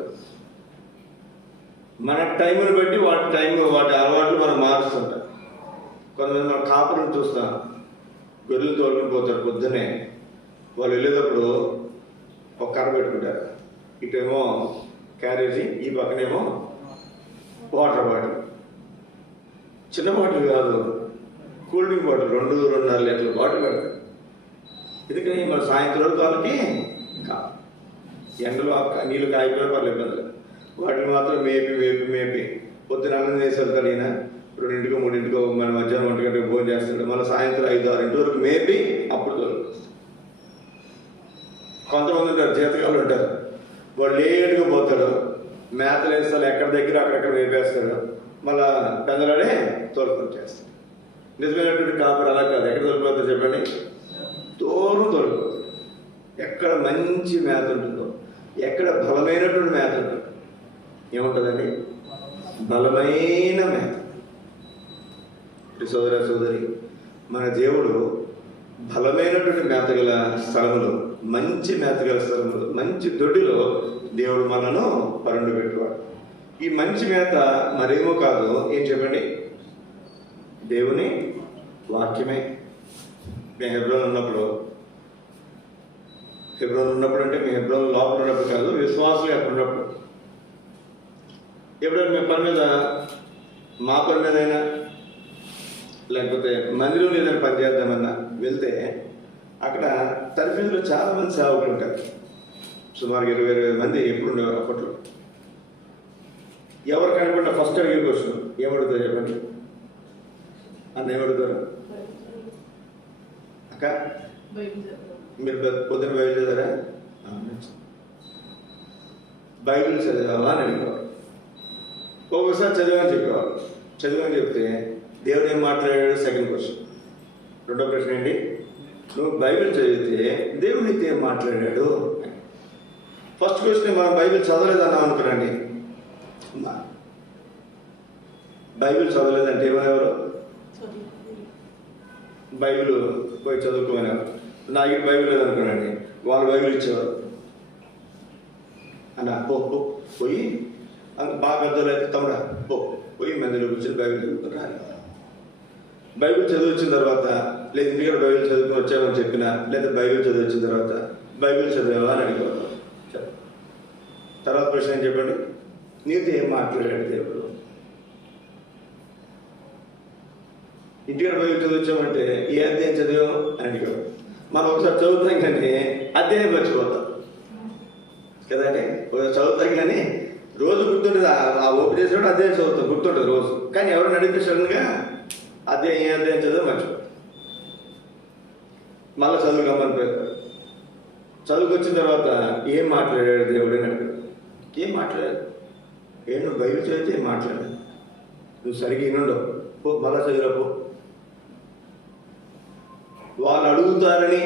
మన టైంని బట్టి వాటి అలవాట్లు మనం మారుస్తుంటాం. కొంతమంది మన కాపురం చూస్తాం, గొర్రెలు తోలుకుని పోతారు. పొద్దున్నే వాళ్ళు వెళ్ళేటప్పుడు ఒక కర్ర పెట్టుకుంటారు. ఇటేమో క్యారేజీ, ఈ పక్కనేమో వాటర్ బాటిల్. చిన్న బాటిల్ కాదు, కూల్ డ్రింక్ బాటిల్ 2-2.5 లీటర్ల బాటిల్ పెడతారు. ఎందుకని? మన సాయంత్రం వరకు వాళ్ళకి ఎండలో నీళ్ళు కాగిపోయినా పర్లేదు, ఇబ్బంది లేదు. వాటిని మాత్రం మేపి పొద్దున అన్నం చేసి వెళ్తాడు. ఈయన 2-3 మన మధ్యాహ్నం 1 గంటకు భోజనం చేస్తాడు. మళ్ళీ సాయంత్రం 5-6 వరకు మేపి అప్పుడు తోలుకొస్తాడు. కొంతమంది ఉంటారు, జీతకాలు ఉంటారు. వాడు లేటుగా పోతాడు, మేతలు వేస్తాడు, ఎక్కడ దగ్గర అక్కడెక్కడ మేపేస్తాడు, మళ్ళా పెందలాడే తోలుకొని చేస్తాడు. నిజమైనటువంటి కాపురు అలా కాదు. ఎక్కడ తోలుకుపోతాడు చెప్పండి? తోలుకుపోతాడు. ఎక్కడ మంచి మేత ఉంటుందో, ఎక్కడ బలమైనటువంటి మేత ఉంటుందో, ఏముంటుందండి? బలమైన మేత. సోదరి, మన దేవుడు బలమైనటువంటి మేతగల స్థలములు, మంచి మేతగల స్థలములు, మంచి దొడ్డిలో దేవుడు మనను పరుండు పెట్టువాడు. ఈ మంచి మేత మరేమో కాదు. ఏం చెప్పండి? దేవుని వాక్యమే. మేము హెబ్రోన్ ఉన్నప్పుడు అంటే మేము హెబ్రోన్ లోపల ఉన్నప్పుడు కాదు, విశ్వాసులు అక్కడ ఉన్నప్పుడు ఎప్పుడైనా మేము పని మీద, మా పని మీద అయినా లేకపోతే మందిరం ఏదైనా పని చేద్దామన్నా వెళ్తే అక్కడ తరఫీదులో చాలామంది సేవకులు ఉంటారు. సుమారు 20 మంది ఎప్పుడు ఉండేవారు అప్పట్లో. ఎవరు కనుకుంటా ఫస్ట్ అడిగే క్వశ్చన్ ఏమడుగుతారు చెప్పండి అన్న, ఏమడుగుతారు? అక్క మీరు పొద్దున బైబిల్ చదివారా? బైబిల్ చదివావా అని అడిగేవారు. ఒక్కొక్కసారి చదివామని చెప్పేవారు. చదివామని చెప్తే దేవుడు ఏం మాట్లాడాడు? Second question. రెండో ప్రశ్న ఏంటి? నువ్వు బైబిల్ చదివితే దేవుడు నీతో ఏం మాట్లాడాడు? ఫస్ట్ క్వశ్చన్ మనం బైబిల్ చదవలేదన్నాం అనుకురండి. బైబిల్ చదవలేదంటే ఏమనేవారు? బైబిల్ పోయి చదువుకోమనేవారు. నాకు ఇది బైబిల్ లేదనుకోనండి, వాళ్ళు బైబిల్ ఇచ్చేవారు. అన్న పోయి బాగా పెద్దలు అయితే తమ్ముడా పోయి మందిలో కూర్చొని బైబిల్ చదువుకుని రాలి. బైబిల్ చదివి వచ్చిన తర్వాత, లేదు ఇంటికి బైబిల్ చదువుకుని వచ్చామని చెప్పినా, లేదా బైబిల్ చదివి వచ్చిన తర్వాత బైబిల్ చదివావా అని అడిగేవారు. తర్వాత ప్రశ్న ఏం చెప్పండి? నీతో ఏం మాట్లాడాడు దేవుడు? ఇంటికి బైబిల్ చదివి వచ్చామంటే ఏ అధ్యాయం చదివాం అని అడిగాడు. మనం ఒకసారి చదువుతాం కానీ అధ్యాయం మర్చిపోతాం కదండి. ఒకసారి చదువుతాం కానీ రోజు గుర్తుంటుంది. ఆ ఓపెన్ చేసినప్పుడు అధ్యాయం చదువుతాం, గుర్తుంటుంది రోజు. కానీ ఎవరిని అడిగితే సడన్గా అధ్యాయం ఏ అధ్యాయం చదివో మర్చిపోతాం. మళ్ళీ చదువు గమ్మని పోతాడు. చదువుకు వచ్చిన తర్వాత ఏం మాట్లాడాడు దేవుడు అని అడిగాడు. ఏం మాట్లాడాడు? నువ్వు బైబిల్ చదివితే ఏం మాట్లాడాడు? నువ్వు సరిగ్గా వినుండవు, పో మళ్ళా చదివిరాపో. వాళ్ళు అడుగుతారని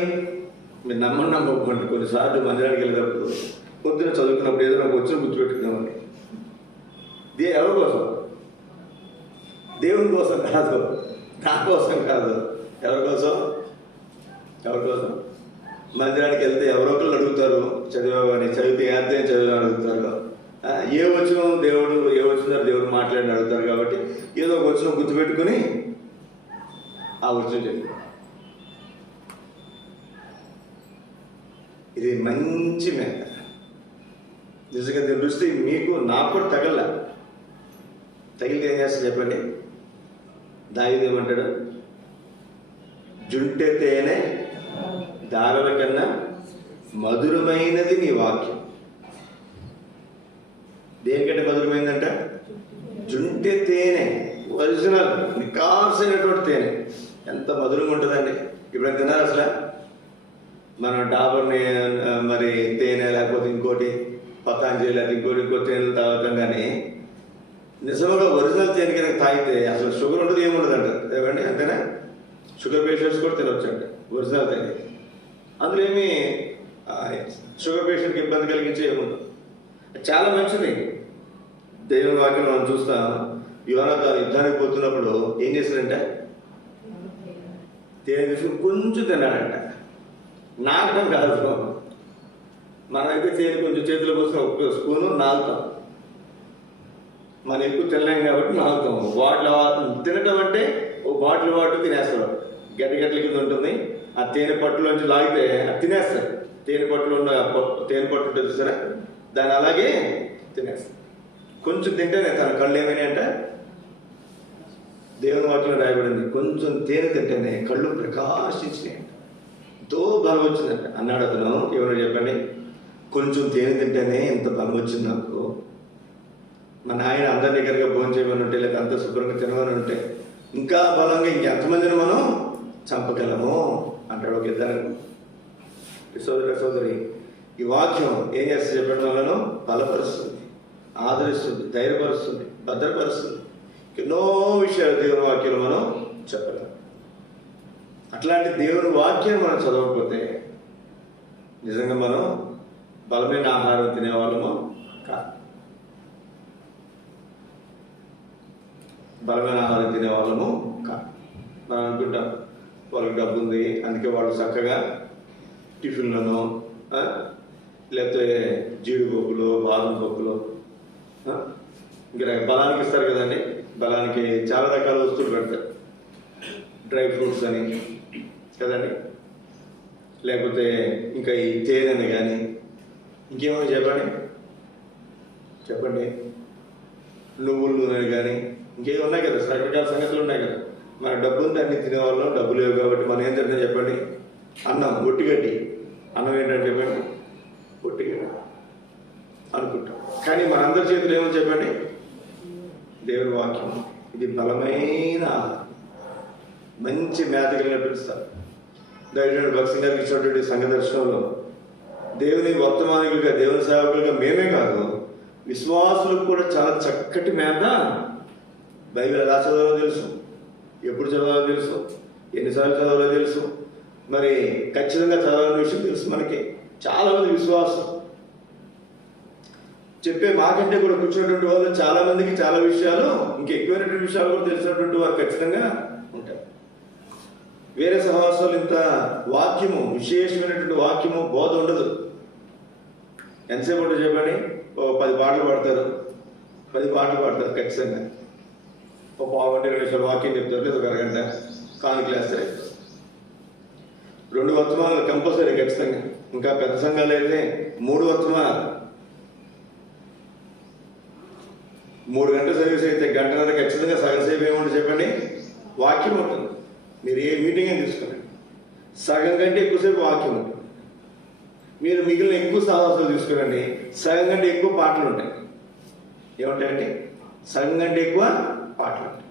మీరు నమ్మకపోండి. కొన్నిసార్లు మందిరానికి వెళ్ళినప్పుడు పొద్దున చదువుకున్నప్పుడు ఏదో నాకు వచ్చిన గుర్తుపెట్టుకున్నామని. ఎవరి కోసం? దేవుని కోసం కాదు, నా కోసం కాదు. ఎవరి కోసం? మందిరానికి వెళ్తే ఎవరో ఒకళ్ళు అడుగుతారు చదివామని. చదివితే ఏ అధ్యాయం చదివామని అడుగుతారు. ఏ వచ్చిన దేవుడు దేవుడు మాట్లాడిని అడుగుతారు. కాబట్టి ఏదో ఒక వచ్చిన గుర్తుపెట్టుకుని ఆ వచ్చిన చెప్పి. ఇది మంచి మేక. నిజంగా తెలిస్తే మీకు నాకు కూడా తగిలితే ఏం చేస్తా చెప్పండి? దావీదు ఏమంటాడు? జుంటె తేనె దారుల కన్నా మధురమైనది నీ వాక్యం. దేనికంటే మధురమైందంట? జుంటె తేనె, ఒరిజినల్ నికార్సైనటువంటి తేనె. ఎంత మధురంగా ఉంటుందండి. ఇప్పుడు తిన్నారు అసలు మనం డాబర్ని మరి తేనె లేకపోతే ఇంకోటి పతాంజలి లేకపోతే ఇంకో తేనెలు తాగుతాం. కానీ నిజంగా ఒరిజినల్ తేనె కనుక తాగితే అసలు షుగర్ ఉండదు, ఏముండదు అంటారు ఏమండి. అంతేనా? షుగర్ పేషెంట్స్ కూడా తినొచ్చు అండి ఒరిజినల్ తేనె. అందులో ఏమి షుగర్ పేషెంట్కి ఇబ్బంది కలిగించే ఏముండదు. చాలా మంచిది. దేవుని వాక్యం మనం చూస్తాం. యోనాతాను యుద్ధానికి పోతున్నప్పుడు ఏం చేశాడంటే తేనె తీసుకుని కొంచెం తిన్నాడంట. నాటడం కాదు. మనమైతే తేనె కొంచెం చేతిలో పోసిన ఒక స్పూను నాలుతాం. మనం ఎక్కువ తినలేం కాబట్టి నాలుతాం. బాటిల్ తినటం అంటే ఒక బాటిల్ వాటర్ తినేస్తారు. గడ్డ కింద ఉంటుంది. ఆ తేనె పట్టులోంచి లాగితే అది తినేస్తారు. తేనె పట్టులో ఉన్న తేనె పట్టు ఉంటుంది చూసారా, దాన్ని అలాగే తినేస్తారు. కొంచెం తింటేనే తన కళ్ళు ఏమైనా అంటే దేవుని వాక్యంలో రాయబడింది, కొంచెం తేనె తింటేనే కళ్ళు ప్రకాశించినాయంట. ఎంతో బలం వచ్చిందంట. అన్నాడు అతను. ఎవరో చెప్పండి, కొంచెం తేనె తింటేనే ఎంత బలం వచ్చింది నాకు. మా నాయన అందరి దగ్గరగా భోజనం చేయమని ఉంటే, లేక అంత శుభ్రంగా తినమని ఉంటే ఇంకా బలంగా ఇంకెంతమందిని మనం చంపగలము అంటాడు ఒక ఇద్దరు. సోదరి ఈ వాక్యం ఏం చేస్తుంది చెప్పడం వలన? బలపరుస్తుంది, ఆదరిస్తుంది, ధైర్యపరుస్తుంది, భద్రపరుస్తుంది. ఎన్నో విషయాలు దేవుని వాక్యాలు మనం చెప్పలేం. అట్లాంటి దేవుని వాక్యాన్ని మనం చదవకపోతే నిజంగా మనం బలమైన ఆహారం తినేవాళ్ళము కాదు. బలమైన ఆహారం తినేవాళ్ళము కాదు. మనం అనుకుంటాం వాళ్ళకి డబ్బు ఉంది అందుకే వాళ్ళు చక్కగా టిఫిన్లను లేకపోతే జీడిపప్పులు, బాదం పప్పులు ఇంకా బలానికి ఇస్తారు కదండి. బలానికి చాలా రకాల వస్తువులు పెడతారు. డ్రై ఫ్రూట్స్ అని కదండి, లేకపోతే ఇంకా ఈ తేనెని కానీ ఇంకేమో చెప్పండి నువ్వుల నూనె కానీ ఇంకేమో ఉన్నాయి కదా, రకరకాల సంగతులు ఉన్నాయి కదా. మన డబ్బు ఉంటే అన్ని తినేవాళ్ళం, డబ్బు లేవు కాబట్టి మనం ఏం తింటాం చెప్పండి? అన్నం, ఒట్టిగడ్డి. అన్నం ఏంటంటే చెప్పండి, ఒట్టిగడ్డి అనుకుంటాం. కానీ మనందరి చేతులు ఏమో చెప్పండి, దేవుని వాక్యం. ఇది బలమైన మంచి మేత కలిగిన పిలుస్తారు. దైవజనుడు భక్తి గారికి ఇచ్చినటువంటి సంఘ దర్శనంలో దేవుని వర్తమానికులుగా, దేవుని సేవకులుగా మేమే కాదు, విశ్వాసులకు కూడా చాలా చక్కటి మేత. బైబిల్ ఎలా చదవాలో తెలుసు, ఎప్పుడు చదవాలో తెలుసు, ఎన్నిసార్లు చదవాలో తెలుసు, మరి ఖచ్చితంగా చదవాలనే విషయం తెలుసు. మనకి చాలామంది విశ్వాసం చెప్పే మాకంటే కూడా కూర్చున్నటువంటి వాళ్ళు చాలామందికి చాలా విషయాలు, ఇంకా ఎక్కువైనటువంటి విషయాలు కూడా తెలిసినటువంటి వారు ఖచ్చితంగా ఉంటారు. వేరే సహవాసాలు ఇంత వాక్యము, విశేషమైనటువంటి వాక్యము, బోధ ఉండదు. ఎంతసేపు ఉంటుంది చెప్పండి? 10 పాటలు పాడతారు, 10 పాటలు పాడతారు ఖచ్చితంగా. ఒక పావుగంట 20 నిమిషాలు వాక్యం చెప్తారు, లేదా ఒక అరగంట కానుకలు వేస్తారు. 2 వర్తమానాలు కంపల్సరీ ఖచ్చితంగా. ఇంకా పెద్ద సంఘాలు అయితే 3 వర్తమానాలు. 3 గంటల సర్వీస్ అయితే గంటన్నర ఖచ్చితంగా సగం సేపు ఏముంటుంది చెప్పండి? వాక్యం ఉంటుంది. మీరు ఏ మీటింగ్ అని తీసుకోండి, సగం కంటే ఎక్కువసేపు వాక్యం ఉంటుంది. మీరు మిగిలిన ఎక్కువ సహవాసాలు తీసుకురండి, సగం కంటే ఎక్కువ పాటలు ఉంటాయి. ఏముంటాయంటే సగం కంటే ఎక్కువ పాటలు ఉంటాయి.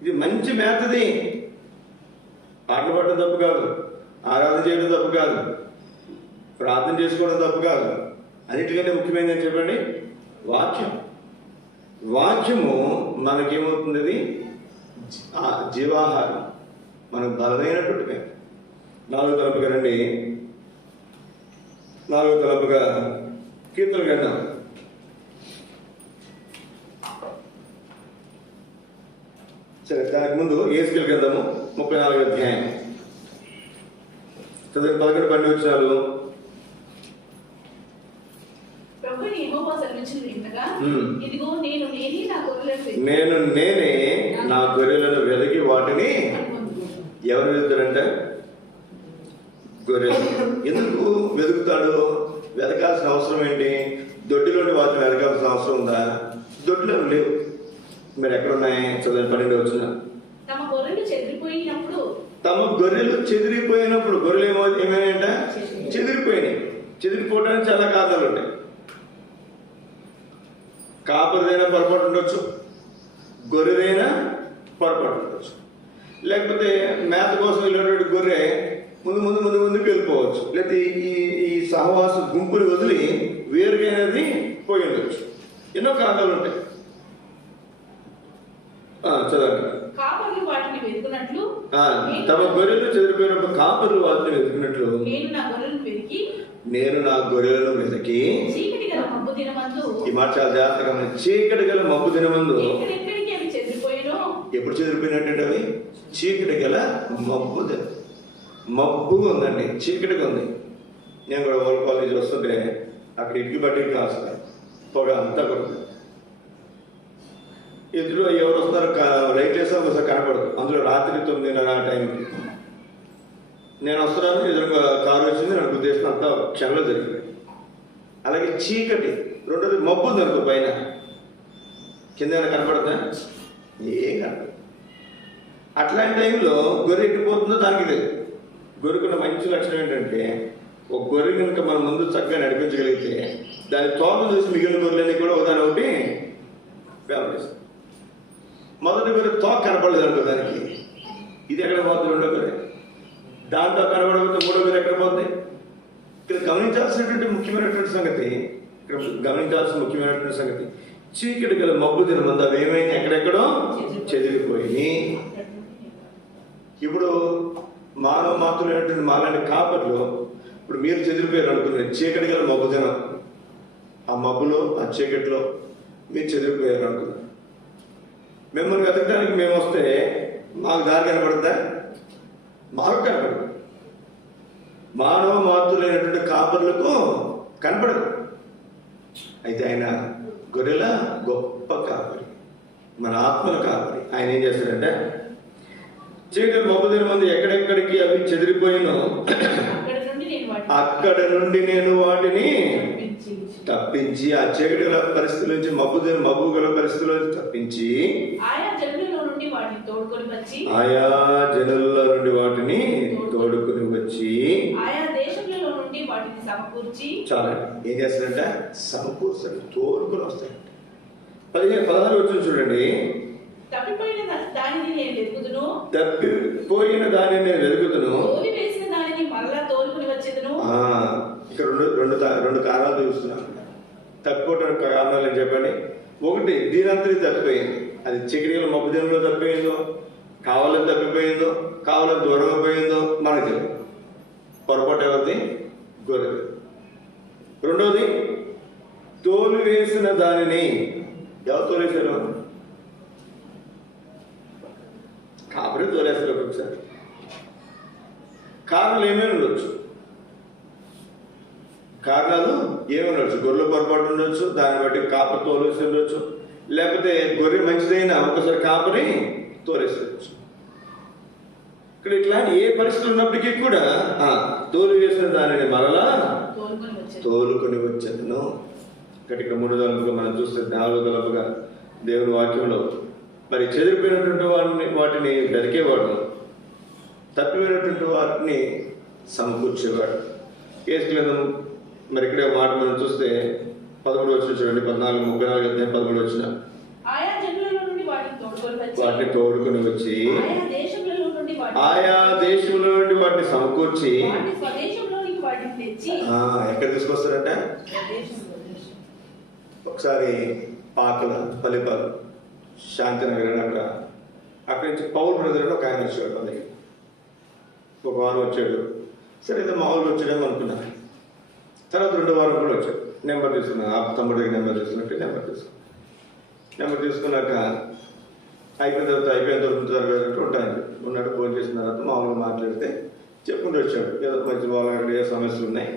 ఇది మంచి మేతది. పాటలు పాడడం తప్పు కాదు, ఆరాధన చేయడం తప్పు కాదు, ప్రార్థన చేసుకోవడం తప్పు కాదు. అన్నిటికంటే ముఖ్యమైనది చెప్పండి వాక్యం. వాక్యము మనకేమవుతుంది? అది జీవాహారం, మనకు బలమైనటువంటి మేత. 4వ తలపుగా రండి, 4వ తలపుగా కీర్తన గ్రంథం. సరే, దానికి ముందు యేసెకేలు గ్రంథము 34వ అధ్యాయం చదువు 11-12 వచనాలు. ప్రభువుని యెహోవా సెలవిచ్చినది వినగా, ఇదిగో నేను నేనే నా గొర్రెలను వెదకి వాటిని. ఎవరు వెతుకుతారంట? గొర్రెలు. ఎందుకు వెతుకుతాడు? వెతకాల్సిన అవసరం ఏంటి? దొడ్డిలోని వాటిని వెతకాల్సిన అవసరం ఉందా? దొడ్డిలో లేవు. మీరు ఎక్కడున్నాయి? చదువు 12 వచనం. తమ గొర్రెలు చెదిరిపోయినప్పుడు గొర్రెలు ఏమైనాయంట? చెదిరిపోయినాయి. చెదిరిపోవడానికి చాలా కారణాలు ఉంటాయి. కాపరిదైనా పొరపాటు ఉండొచ్చు, గొర్రెదైనా పొరపాటు ఉండొచ్చు, లేకపోతే మేత కోసం వెళ్ళినటువంటి గొర్రె ముందుకు వెళ్ళిపోవచ్చు, లేకపోతే ఈ సహవాస గుంపుని వదిలి వేరుగైనది పోయి ఉండొచ్చు. ఎన్నో కారణాలు ఉంటాయి. చదవండి. తమ గొర్రెలు చెదిరిపోయినప్పుడు కాపరులు వాటిని వెతుకున్నట్లు నేను నా గొర్రెలను వెతికి. ఈ మాట చాలా జాగ్రత్తగా, చీకటి గల మబ్బు దినమందు. ఎప్పుడు చెదిరిపోయినట్టు అవి? చీకటి గల మబ్బు ఉందండి, చీకటిగా ఉంది. నేను కూడా ఓల్డ్ కాలేజ్ వస్తుంటే అక్కడ ఇటుకి బట్టి కాస్తాను, పొగ అంతా కొడుతుంది. ఇందులో ఎవరు వస్తారు? లైట్ వేసా ఒకసారి కనపడదు. అందులో రాత్రి 9:30 టైంకి నేను వస్తున్నాను, ఎదురుగా కారు వచ్చింది, నాకు ఉద్దేశం అంతా క్షణంలో జరిగింది. అలాగే చీకటి. రెండోది మబ్బు ఉంది అనుకో, పైన కింద కనపడదా? ఏం కనపడదు. అట్లాంటి టైంలో గొర్రె ఎట్టిపోతుందో దానికి తెలియదు. గొర్రెకున్న మంచి లక్షణం ఏంటంటే, ఒక గొర్రె కనుక మనం ముందు చక్కగా నడిపించగలిగితే దాని తోకను చూసి మిగిలిన గొర్రెలన్నీ కూడా ఒకదాని ఒకటి వ్యాపరిస్తాయి. మొదటి గొర్రె తోక కనపడలేదు అనుకో దానికి, ఇది ఎక్కడ పోతుంది? రెండో గొర్రె దాంతో కనబడకపోతే మూడో గొర్రె ఎక్కడ పోతుంది? ఇక్కడ గమనించాల్సిన ముఖ్యమైనటువంటి సంగతి చీకటి గల మబ్బు దినమందు అవి ఏమైనా ఎక్కడెక్కడో చెదిరిపోయి. ఇప్పుడు మానవ మాత్రమైనటువంటి మాలాంటి కాపర్లు ఇప్పుడు మీరు చెదిరిపోయారు అనుకున్నారు. చీకటి గల మబ్బు దినం, ఆ మబ్బులో ఆ చీకటిలో మీరు చెదిరిపోయారు అనుకున్నారు. మిమ్మల్ని వెతకడానికి మేము వస్తే మాకు దారి కనపడుతుందా? మాకు కనపడదు. మానవ మాతృలైనటువంటి కాపర్లకు కనపడదు. అయితే ఆయన గొర్రెల గొప్ప కాపరి, మన ఆత్మల కాపరి. ఆయన ఏం చేస్తాడంటే చీకటి మబ్బుదిన మంది ఎక్కడెక్కడికి అవి చెదిరిపోయినో అక్కడ నుండి నేను వాటిని తప్పించి, ఆ చీకటి గల పరిస్థితుల నుంచి మబ్బు గల పరిస్థితుల నుంచి తప్పించి ఆయా జనుల నుండి వాటిని తోడుకొని వచ్చి ఆయా దేశములలో నుండి వాటిని సమకూర్చి, చాలా ఏం చేస్తారంట, సమకూర్చారు, తోడుకొని వస్తారంట. 16 వచ్చిన చూడండి. తప్పిపోయిన దానిని నేను వెతుకుదును, తోలివేసిన దానిని మరలా తోలుకుని వచ్చేదను. ఇక్కడ రెండు కారణాలు చూస్తున్నాను. తప్పిపోవడానికి కారణాలు ఏం చెప్పండి. ఒకటి, దీనంతటి తప్పిపోయింది. అది చక్రీల మబ్బు దినంలో తప్పిపోయిందో, కావాలని తప్పిపోయిందో, కావాలని దూరంగా పోయిందో మనకి తెలియదు. పొరపాటు ఎవరిది? గొర్రె. రెండోది, తోలు వేసిన దానిని ఎవరు తోలేశారు? కాపరి తోలేస్తారు ఒక్కొక్కసారి. కారణాలు ఏమేమి ఉండొచ్చు, గొర్రెలు పొరపాటు ఉండొచ్చు, దాన్ని బట్టి కాపరి తోలేసి ఉండొచ్చు, లేకపోతే గొర్రె మంచిదైనా ఒకసారి కాపరి తోలేసేయచ్చు. ఇక్కడ ఇట్లా ఏ పరిస్థితులు ఉన్నప్పటికీ కూడా తోలు వేసిన దానిని మరలా తోలుకొని వచ్చేదను. ఇక్కడ 3 తలుపుగా మనం చూస్తే 4 తలుపుగా దేవుని వాక్యంలో మరి చెదిరిపోయినటువంటి వాటిని వెతికేవాడు, తప్పిపోయినటువంటి వాటిని సమకూర్చేవాడు. కేసు గ్రంథం మరి ఇక్కడే మాట మనం చూస్తే 13 వచ్చిన చూడండి, 14, 34 అధ్యాయం 13 వచ్చిన వాటిని తోడుకొని వచ్చి ఆయా దేశంలో నుండి వాటిని సమకూర్చి ఎక్కడ తీసుకొస్తారంట? ఒకసారి పల్లిపాలు శాంతినగర్ అక్కడి నుంచి పౌల్ బ్రదర్ ఒక ఆయన వచ్చాడు. మన దగ్గర ఒక వారం వచ్చాడు. సరే ఏదో మామూలు వచ్చాడేమో అనుకున్నాను. తర్వాత 2వ వారం కూడా వచ్చాడు. నెంబర్ తీసుకున్నాను. తమ్ముడి దగ్గర నెంబర్ తీసుకున్నాక అయిపోయిన తర్వాత ఉన్నాడు. ఫోన్ చేసిన తర్వాత మామూలుగా మాట్లాడితే చెప్పుకుంటూ వచ్చాడు. ఏదో మంచి బాగా ఏ సమస్యలు ఉన్నాయి,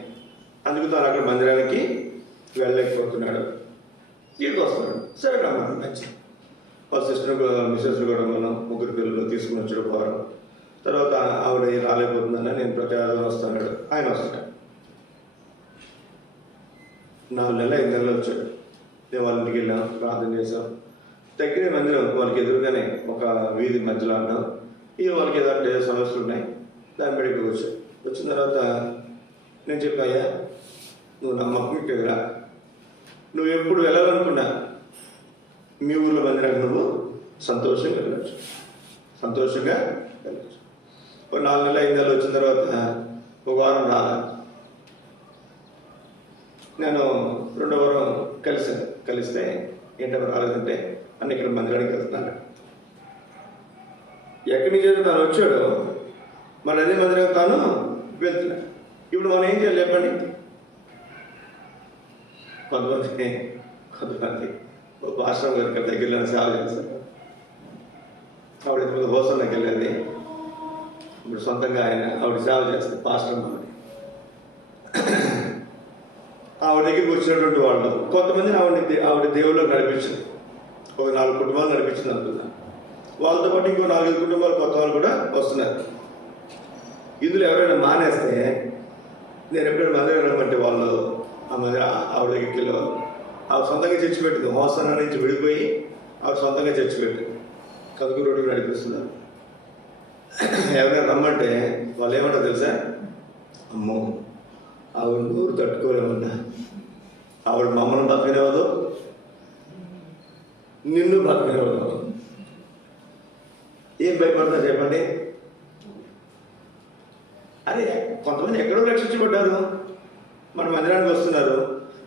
అందుకు తాను అక్కడ మందిరానికి వెళ్ళలేకపోతున్నాడు. ఇంటికి వస్తున్నాడు. సరే రమ్మను, మంచి వాళ్ళ సిస్టర్ మిస్సెస్ కూడా మనం 3 పిల్లలు తీసుకుని వచ్చాడు వారం. తర్వాత ఆవిడ రాలేకపోతుందన్న నేను ప్రతి ఆదివారం వస్తున్నాడు. ఆయన వస్తాడు. 4 నెలలు 5 నెలలు వచ్చాడు. మేము వాళ్ళ ఇంటికి వెళ్ళాం, ప్రార్థన చేసాం. దగ్గర మందిరం వాళ్ళకి ఎదురుగానే ఒక వీధి మధ్యలో అన్నాం. వాళ్ళకి ఏదంటే సమస్యలు ఉన్నాయి, దాన్ని బట్టి ఇక్కడికి వచ్చాడు. వచ్చిన తర్వాత నేను చెప్పాయ్యా, నువ్వు నా మక్కుకి రా, నువ్వు ఎప్పుడు వెళ్ళాలనుకున్నా మీ ఊళ్ళో మందిరానికి నువ్వు సంతోషంగా వెళ్ళచ్చు. ఒక 4 నెలలు 5 నెలలు వచ్చిన తర్వాత ఒక వారం రాలా. నేను 2వ వారం కలిస్తే ఏంటో రాలేదంటే అన్న ఇక్కడ మందిరానికి వెళ్తున్నాను. ఎక్కడి నుంచి అయితే తాను వచ్చాడో మరి అదే మందిరం తాను వెళ్తున్నాడు. ఇప్పుడు మనం ఏం చేయాలి చెప్పండి? కొంతమంది ఆశ్రమం గారి దగ్గరలో సేవ చేస్తారు. ఆవిడ ఇంతకుముందు హోసన్నకి వెళ్ళేది, ఇప్పుడు సొంతంగా ఆవిడ సేవ చేస్తారు. పాస్టర్ ఆవిడ దగ్గరికి వచ్చినటువంటి వాళ్ళు కొంతమంది ఆవిడ దేవుళ్ళు నడిపించింది. ఒక 4 కుటుంబాలు నడిపించింది అనుకున్నాను. వాళ్ళతో పాటు ఇంకో 4 కుటుంబాలు కొత్త వాళ్ళు కూడా వస్తున్నారు. ఇందులో ఎవరైనా మానేస్తే నేను ఎప్పుడైనా మందిరం వెళ్ళమంటే వాళ్ళు ఆ మందిర ఆవిడ దగ్గరికి వెళ్ళేవాళ్ళు. ఆవిడ సొంతంగా చర్చి పెట్టింది. హోసన్న నుంచి విడిపోయి ఆవిడ సొంతంగా చర్చి పెట్టింది. కదుకు రోడ్డు నడిపిస్తున్నారు. ఎవరైనా రమ్మంటే వాళ్ళు ఏమంటారు తెలుసా? అమ్మో ఆవిడ నూరు తట్టుకోలేమన్నా, ఆవిడ మమ్మల్ని బతకనివ్వదు, నిన్ను బతకనివ్వదు. ఏం భయపడతారు చెప్పండి? అరే కొంతమంది ఎక్కడో రక్షించబడ్డారు, మన మందిరానికి వస్తున్నారు,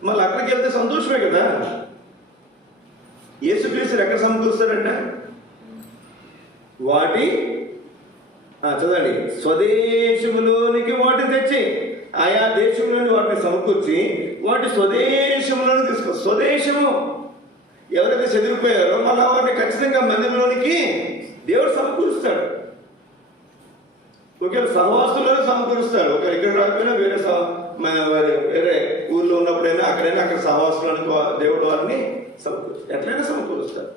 మళ్ళీ అక్కడికి వెళ్తే సంతోషమే కదా. యేసుక్రీస్తు ఎక్కడ సమకూరుస్తారంట? వాటి చదవండి, స్వదేశములోనికి వాటిని తెచ్చి ఆయా దేశంలోని వాటిని సమకూర్చి వాటి స్వదేశంలోని తీసుకో. స్వదేశము ఎవరైతే చెదిరిపోయారో మళ్ళీ వాటిని ఖచ్చితంగా మందిరంలోనికి దేవుడు సమకూరుస్తాడు. ఒకవేళ సహవాసులను సమకూరుస్తాడు. ఒకవేళ ఇక్కడ రాకపోయినా వేరే ఊర్లో ఉన్నప్పుడైనా అక్కడైనా అక్కడ సహవాసులను దేవుడు వారిని ఎట్లయినా సమకూరుస్తాడు.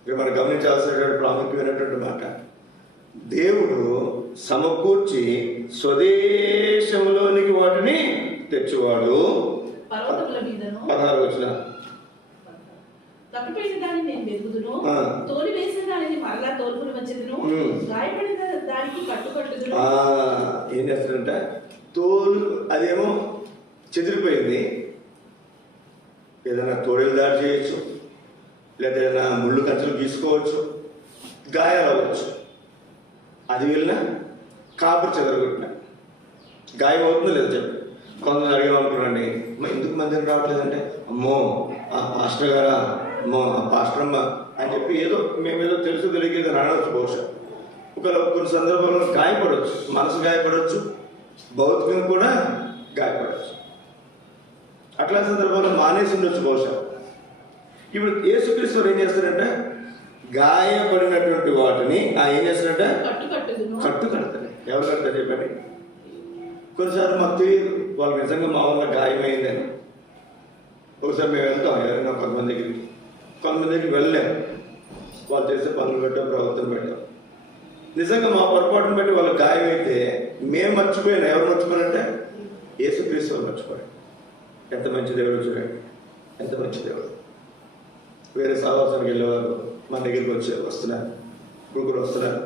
ఇక్కడ మనం గమనించాల్సినటువంటి ప్రాముఖ్యమైనటువంటి మాట, దేవుడు సమకూర్చి స్వదేశంలోనికి వాటిని తెచ్చువాడు. పర్వతముల మీదను 16 వచ్చిన తప్పిపోయిన దానిని నేను వెతుకుదును, తోలి వేసిన దానిని మరలా తోలుకుని వచ్చేదును, గాయపడిన దానికి కట్టుకట్టుదును. ఏం చేస్తాడంట? తోలు అదేమో చెదిరిపోయింది, ఏదైనా తోడేలు దాడి చేయొచ్చు, లేదా ఏదైనా ముళ్ళు కచ్చలు గీసుకోవచ్చు, గాయాలు అవ్వచ్చు. అది వెళ్ళినా కాపురు చెదరగొట్టిన గాయం అవుతుందో లేదో చెప్పి కొంతమంది అడిగేమనుకున్నాండి, ఎందుకు మందిరం రావట్లేదంటే, అమ్మో ఆ పాస్టర్ గారా, అమ్మో ఆ పాస్టర్ అమ్మ అని చెప్పి మేమేదో తెలుసు తెలియదు అనవచ్చు. బహుశా కొన్ని సందర్భాల్లో గాయపడవచ్చు, మనసు గాయపడవచ్చు, భౌతికంగా కూడా గాయపడవచ్చు. అట్లాంటి సందర్భాల్లో మానేసి ఉండొచ్చు బహుశా. ఇప్పుడు యేసుక్రీస్తు ఏం చేస్తారంటే, గాయపడినటువంటి వాటిని ఏం చేస్తారంటే కట్టు కడతారు. ఎవరు కడతారు చెప్పండి? కొన్నిసార్లు మాకు తెలియదు వాళ్ళు నిజంగా మా వల్ల గాయమైందని. ఒకసారి మేము వెళ్తాం ఎవరైనా కొంతమంది దగ్గరికి వెళ్ళలేము, వాళ్ళు చేసే పనులు పెట్టాం, ప్రవర్తన పెట్టాం. నిజంగా మా పొరపాటును బట్టి వాళ్ళు గాయమైతే మేము మర్చిపోయాను. ఎవరు మర్చిపోయారంటే యేసుక్రీస్తు వాళ్ళు మర్చిపోయారు. ఎంత మంచి దేవుడు చూడండి, ఎంత మంచి దేవుడు. వేరే సహవాసానికి వెళ్ళేవారు మన దగ్గరికి వస్తున్నారు, ముగ్గురు వస్తున్నారు.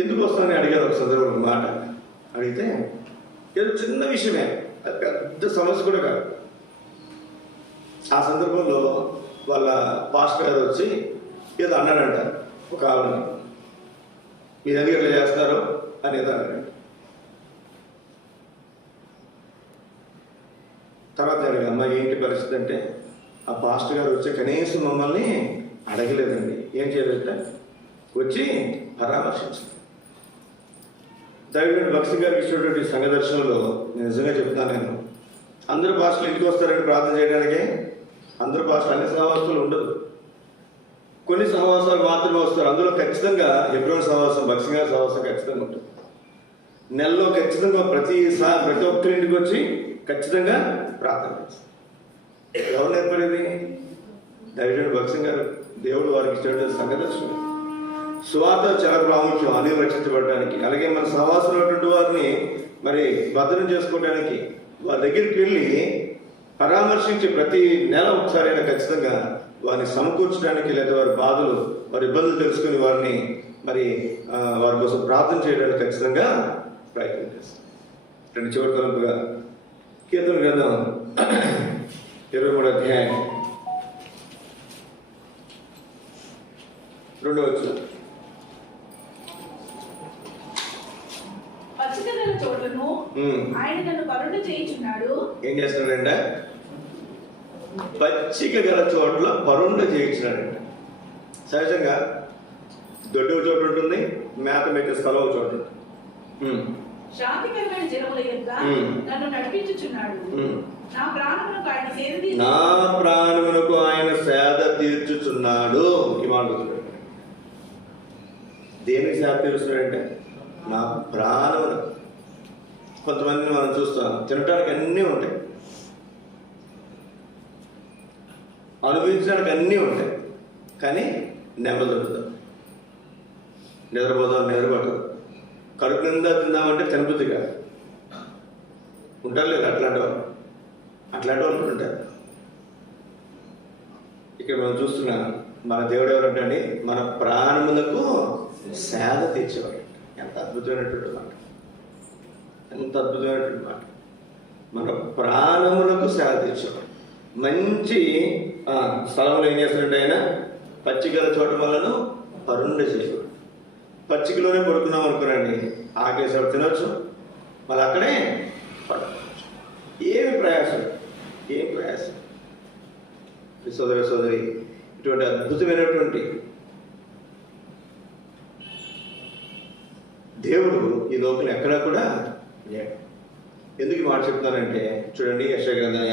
ఎందుకు వస్తానని అడిగారు ఒక సందర్భం. ఒక మాట అడిగితే ఏదో చిన్న విషయమే, అది పెద్ద సమస్య కూడా కాదు. ఆ సందర్భంలో వాళ్ళ పాస్టర్ గారు వచ్చి ఏదో అన్నాడంట ఒక ఆవిడని, మీరు ఎందుకు ఎట్లా చేస్తారు అని ఏదో అన్నాడంట. తర్వాత అడిగా, అమ్మ ఏంటి పరిస్థితి అంటే, ఆ పాస్టర్ గారు వచ్చి కనీసం మమ్మల్ని అడగలేదండి. ఏం చేయలేదంటే వచ్చి పరామర్శించారు. దైవజనుడు భక్తి గారికి ఇచ్చినటువంటి సంఘ దర్శనంలో నిజంగా చెప్తాను, నేను అందరు పాస్టర్లు ఇంటికి వస్తారని ప్రార్థన చేయడానికే. అందరు పాస్టర్లు అన్ని సహవాసాలు ఉండదు, కొన్ని సహవాసాలు మాత్రమే వస్తారు. అందులో ఖచ్చితంగా హెబ్రోన్ సహవాసం, భక్తి గారి సహవాసం ఖచ్చితంగా ఉంటుంది. నెలలో ఖచ్చితంగా ప్రతి ఒక్కరి ఇంటికి వచ్చి ఖచ్చితంగా ప్రార్థన చేస్తారు. ఎవరు నేర్పడేది? దైవజనుడు భక్తి గారు. దేవుడు వారికి ఇచ్చినటువంటి సంఘ దర్శనం. సువార్త చాలా ప్రాముఖ్యం అని రక్షించబడడానికి. అలాగే మన సహవాసులైనటువంటి వారిని మరి భద్రం చేసుకోవడానికి వారి దగ్గరికి వెళ్ళి పరామర్శించి ప్రతి నెల ఒకసారి అయినా ఖచ్చితంగా వారిని సమకూర్చడానికి, లేదా వారి బాధలు, వారి ఇబ్బందులు తెలుసుకుని వారిని మరి వారి కోసం ప్రార్థన చేయడానికి ఖచ్చితంగా ప్రయత్నం చేస్తాం. రెండు చివరి తలంపుగా కీర్తన గ్రంథం 23వ అధ్యాయం 2వ వచనం. పచ్చికల చోట్లను ఆయన నన్ను పరుండ చేయించున్నాడు. ఏం చేస్తున్నాడంట? పచ్చిక గల చోట్ల పరుండ చేయించినాడంట. సహజంగా దొడ్డు చోటు ఉంటుంది, మేత మెట్టే స్థలం ఒక చోటు ఉంటుంది. శాంతికరమైన జనముల యొద్ద నన్ను నడిపించుచున్నాడు. నా ప్రాణమునకు ఆయన సేద తీర్చుచున్నాడు. ఈ మాట దేనికి సేద తీరుస్తున్నాడంటే నా ప్రాణమునకు. కొంతమందిని మనం చూస్తాం, తినడానికి అన్నీ ఉంటాయి, అనుభవించడానికి అన్నీ ఉంటాయి, కానీ నెమ్మది దొరుకుతాం, నిద్రపోతాం, నిద్రపడతాం, కడుపు నిండా తిందామంటే తినబుద్ధి కాదు. ఉంటారు లేదు అట్లాంటి వాళ్ళు ఉంటారు. ఇక్కడ మనం చూస్తున్నాం, మన దేవుడు ఎవరంటే మన ప్రాణములకు సేద తీర్చేవాడు. ఎంత అద్భుతమైనటువంటి మాట, ఎంత అద్భుతమైనటువంటి మాట. మన ప్రాణములకు సేద తీర్చేవాడు. మంచి స్థలంలో ఏం చేస్తున్నట్టు ఆయన పచ్చికల చోట వలను పరుండ చేయవాడు. పచ్చికలోనే పడుకున్నాం అనుకోనండి, ఆకేసారి తినొచ్చు, మళ్ళీ అక్కడే పడుకోవచ్చు. ఏమి ప్రయాసం. సోదరి ఇటువంటి అద్భుతమైనటువంటి దేవుడు ఈ లోకంలో ఎక్కడా కూడా లేడు. ఎందుకు మాట చెప్తానంటే చూడండి, యెషయా గ్రంథం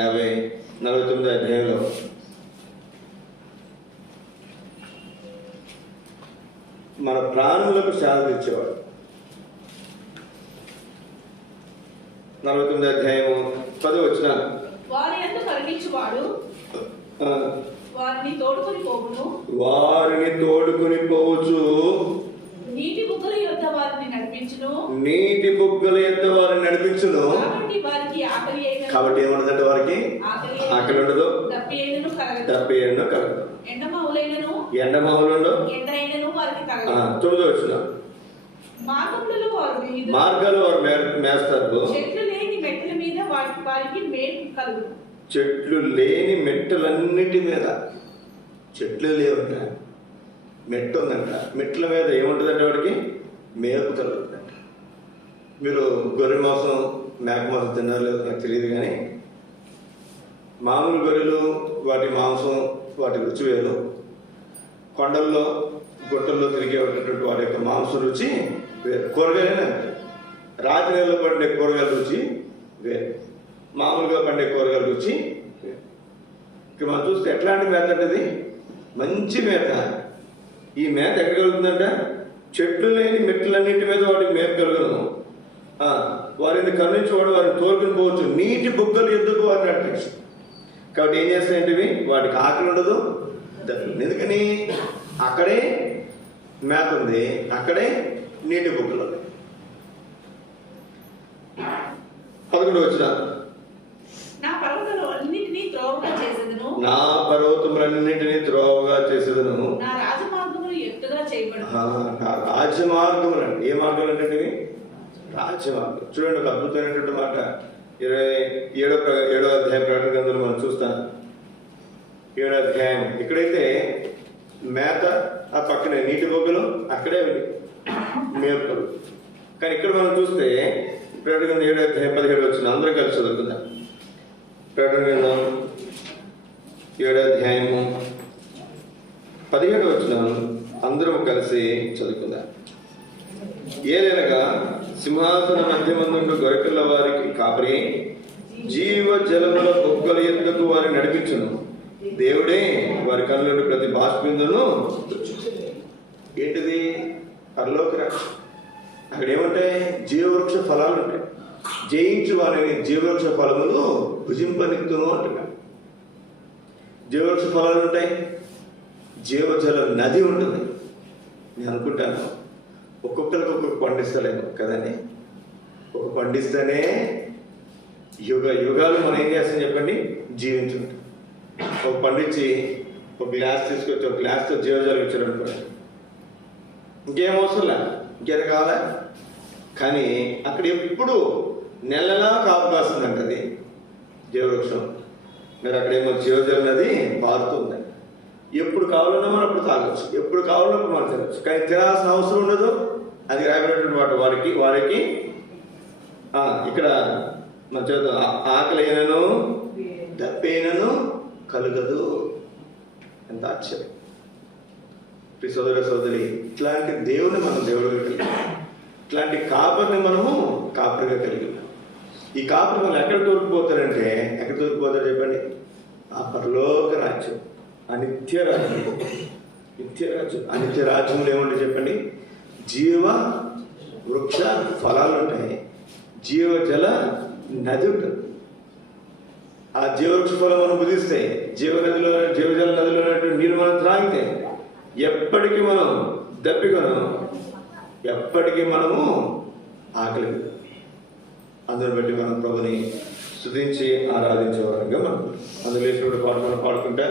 49వ అధ్యాయంలో మన ప్రాణములకు సేద తీర్చేవాడు. 49వ అధ్యాయము 10వ వచనం. వారి యందు కరుణించువాడు వారిని తోడుకొని పోవచ్చు నడిపించును. నీటి బుగ్గల యొద్ద వారిని నడిపించును. కాబట్టి వారికి ఆకలి అయినను, కాబట్టి ఏమన్నదంటే వారికి ఆకలి ఉండదు, దప్పి అయినను కలగదు. దప్పి అయినను కలగదు, ఎండమావులైనను ఎండమావులు ఎండ అయినను వారికి తగలదు. 9వ వచనం. మార్గములలో వారు వీధులు, మార్గాలు వారు మేస్తారు. చెట్లు లేని మెట్టల మీద వారికి మేలు కలుగు. చెట్లు లేని మెట్టలన్నిటి మీద, చెట్లు లేవంట, మెట్టు ఉందంట, మెట్ల మీద ఏముంటుందంటే వాడికి మేపు కలుగుతుందంట. మీరు గొర్రె మాంసం మేక మాంసం తిన్నారో లేదో నాకు తెలియదు, కానీ మామూలు గొర్రెలు వాటి మాంసం వాటి రుచి వేరు, కొండల్లో గుట్టల్లో తిరిగేటటువంటి వాటి యొక్క మాంసం రుచి వేరు. కూరగాయలే రాత్రి నెలలో పండే కూరగాయల రుచి వేరు, మామూలుగా పండే కూరగాయల రుచి వేరు. ఇక మనం చూస్తే ఎట్లాంటి మేత అంటే మంచి మేత. ఈ మేత ఎక్కడ కలుగుతుందంట? చెట్లు లేని మెట్లన్నింటి మీద వాటికి మేత కలుగును. వారిని కరుణించేవాడు వారిని తోలుకుని పోవచ్చు, నీటి బుగ్గలు ఎందుకు వారిని అట్రాక్షన్. కాబట్టి ఏం చేస్తాయంటే వాటికి ఆకలి ఉండదు, ఎందుకని అక్కడే మేత ఉంది, అక్కడే నీటి బుగ్గలు ఉంది. 11వ వచనం. నా పర్వతములన్నిటినీ త్రోవగా చేసేదను, నా పర్వతములన్నింటినీ త్రోవగా చేసేదను, నా రాజమార్గములు ఎత్తుగా చేయబడును. నా రాజమార్గములు అంటే ఏ మార్గములు అంటే రాజమార్గం. చూడండి, ఒక అద్భుతమైనటువంటి మాట 27వ అధ్యాయం ప్రకటన గ్రంథంలో మనం చూస్తాం. 7వ అధ్యాయం. ఇక్కడైతే మేత, ఆ పక్కనే నీటి బొగ్గలు, అక్కడే మేపులు. కానీ ఇక్కడ మనం చూస్తే ప్రకటన గ్రంథం 7వ అధ్యాయం 17 వచ్చిన అందరూ కలిసి చదువుకుందాం. ప్రకటన గ్రంథం 7వ అధ్యాయము 17 వచ్చిన అందరం కలిసి చదువుకుందాం. ఏలైనగా సింహాసన మధ్యమందుండు గొర్రెపిల్ల వారికి కాపరి, జీవ జలముల బొగ్గల యొద్దకు వారిని నడిపించును. దేవుడే వారి కళ్ళను ప్రతి బాష్పిందును. ఏంటిది? పరలోక రాజ్యం. అక్కడ ఏమంటాయి? జీవవృక్ష ఫలాలు ఉంటాయి. జయించు వారిని జీవవృక్ష ఫలములు భుజింపనిత్తును అంటున్నాడు. జీవవృక్ష ఫలాలు ఉంటాయి, జీవజల నది ఉంటుంది. నేను అనుకుంటాను ఒక్కొక్కరికి ఒక్కొక్క పండిస్తలేము కదండి. ఒక పండిస్తేనే యుగాలు మనం ఏం చేస్తాం చెప్పండి? జీవించుంటాం. ఒక పండించి ఒక గ్లాస్ తీసుకొచ్చి ఒక గ్లాస్తో జీవజలం ఇచ్చాడు అనుకోండి, ఇంకేం అవసరం లేదు, ఇంకేం కావాలా. కానీ అక్కడ ఎప్పుడు నెలలా కాపు కాస్తుందంట అది జీవవృక్షం. మరి అక్కడేమో జీవజల నది పారుతుందండి. ఎప్పుడు కావాలన్నా మనం అప్పుడు తాగొచ్చు, ఎప్పుడు కావాలన్నప్పుడు మనం తినచ్చు. కానీ తినాల్సిన అవసరం ఉండదు. అది రాబడినటువంటి వారికి ఇక్కడ మన చదువు, ఆకలి అయినను దప్పైనను కలుగదు. ఎంత ఆశ్చర్యం! సోదర సోదరి, ఇట్లాంటి దేవుని మనం దేవుడిగా కలిగి, ఇట్లాంటి కాపరిని మనము కాపరిగా కలిగి ఉన్నాం. ఈ కాపరి మనం ఎక్కడ తోలుకుపోతారంటే, ఎక్కడ తోలుకుపోతారు చెప్పండి? ఆ పరలోక రాజ్యం, అనిత్య రాజ్యం. అనిత్య రాజ్యంలో ఏముంటాయి చెప్పండి? జీవ వృక్ష ఫలాలు ఉంటాయి, జీవజల నది ఉంటుంది. ఆ జీవవృక్ష ఫలం మనం భుజిస్తే, జీవజల నదిలో నీరు మనం త్రాగితే ఎప్పటికీ మనం దప్పికొను, ఎప్పటికీ మనము ఆకలి. అందుని బట్టి మనం ప్రభుని స్తుతించి ఆరాధించే వారంగా మనం అందులో పాట మనం పాడుకుంటా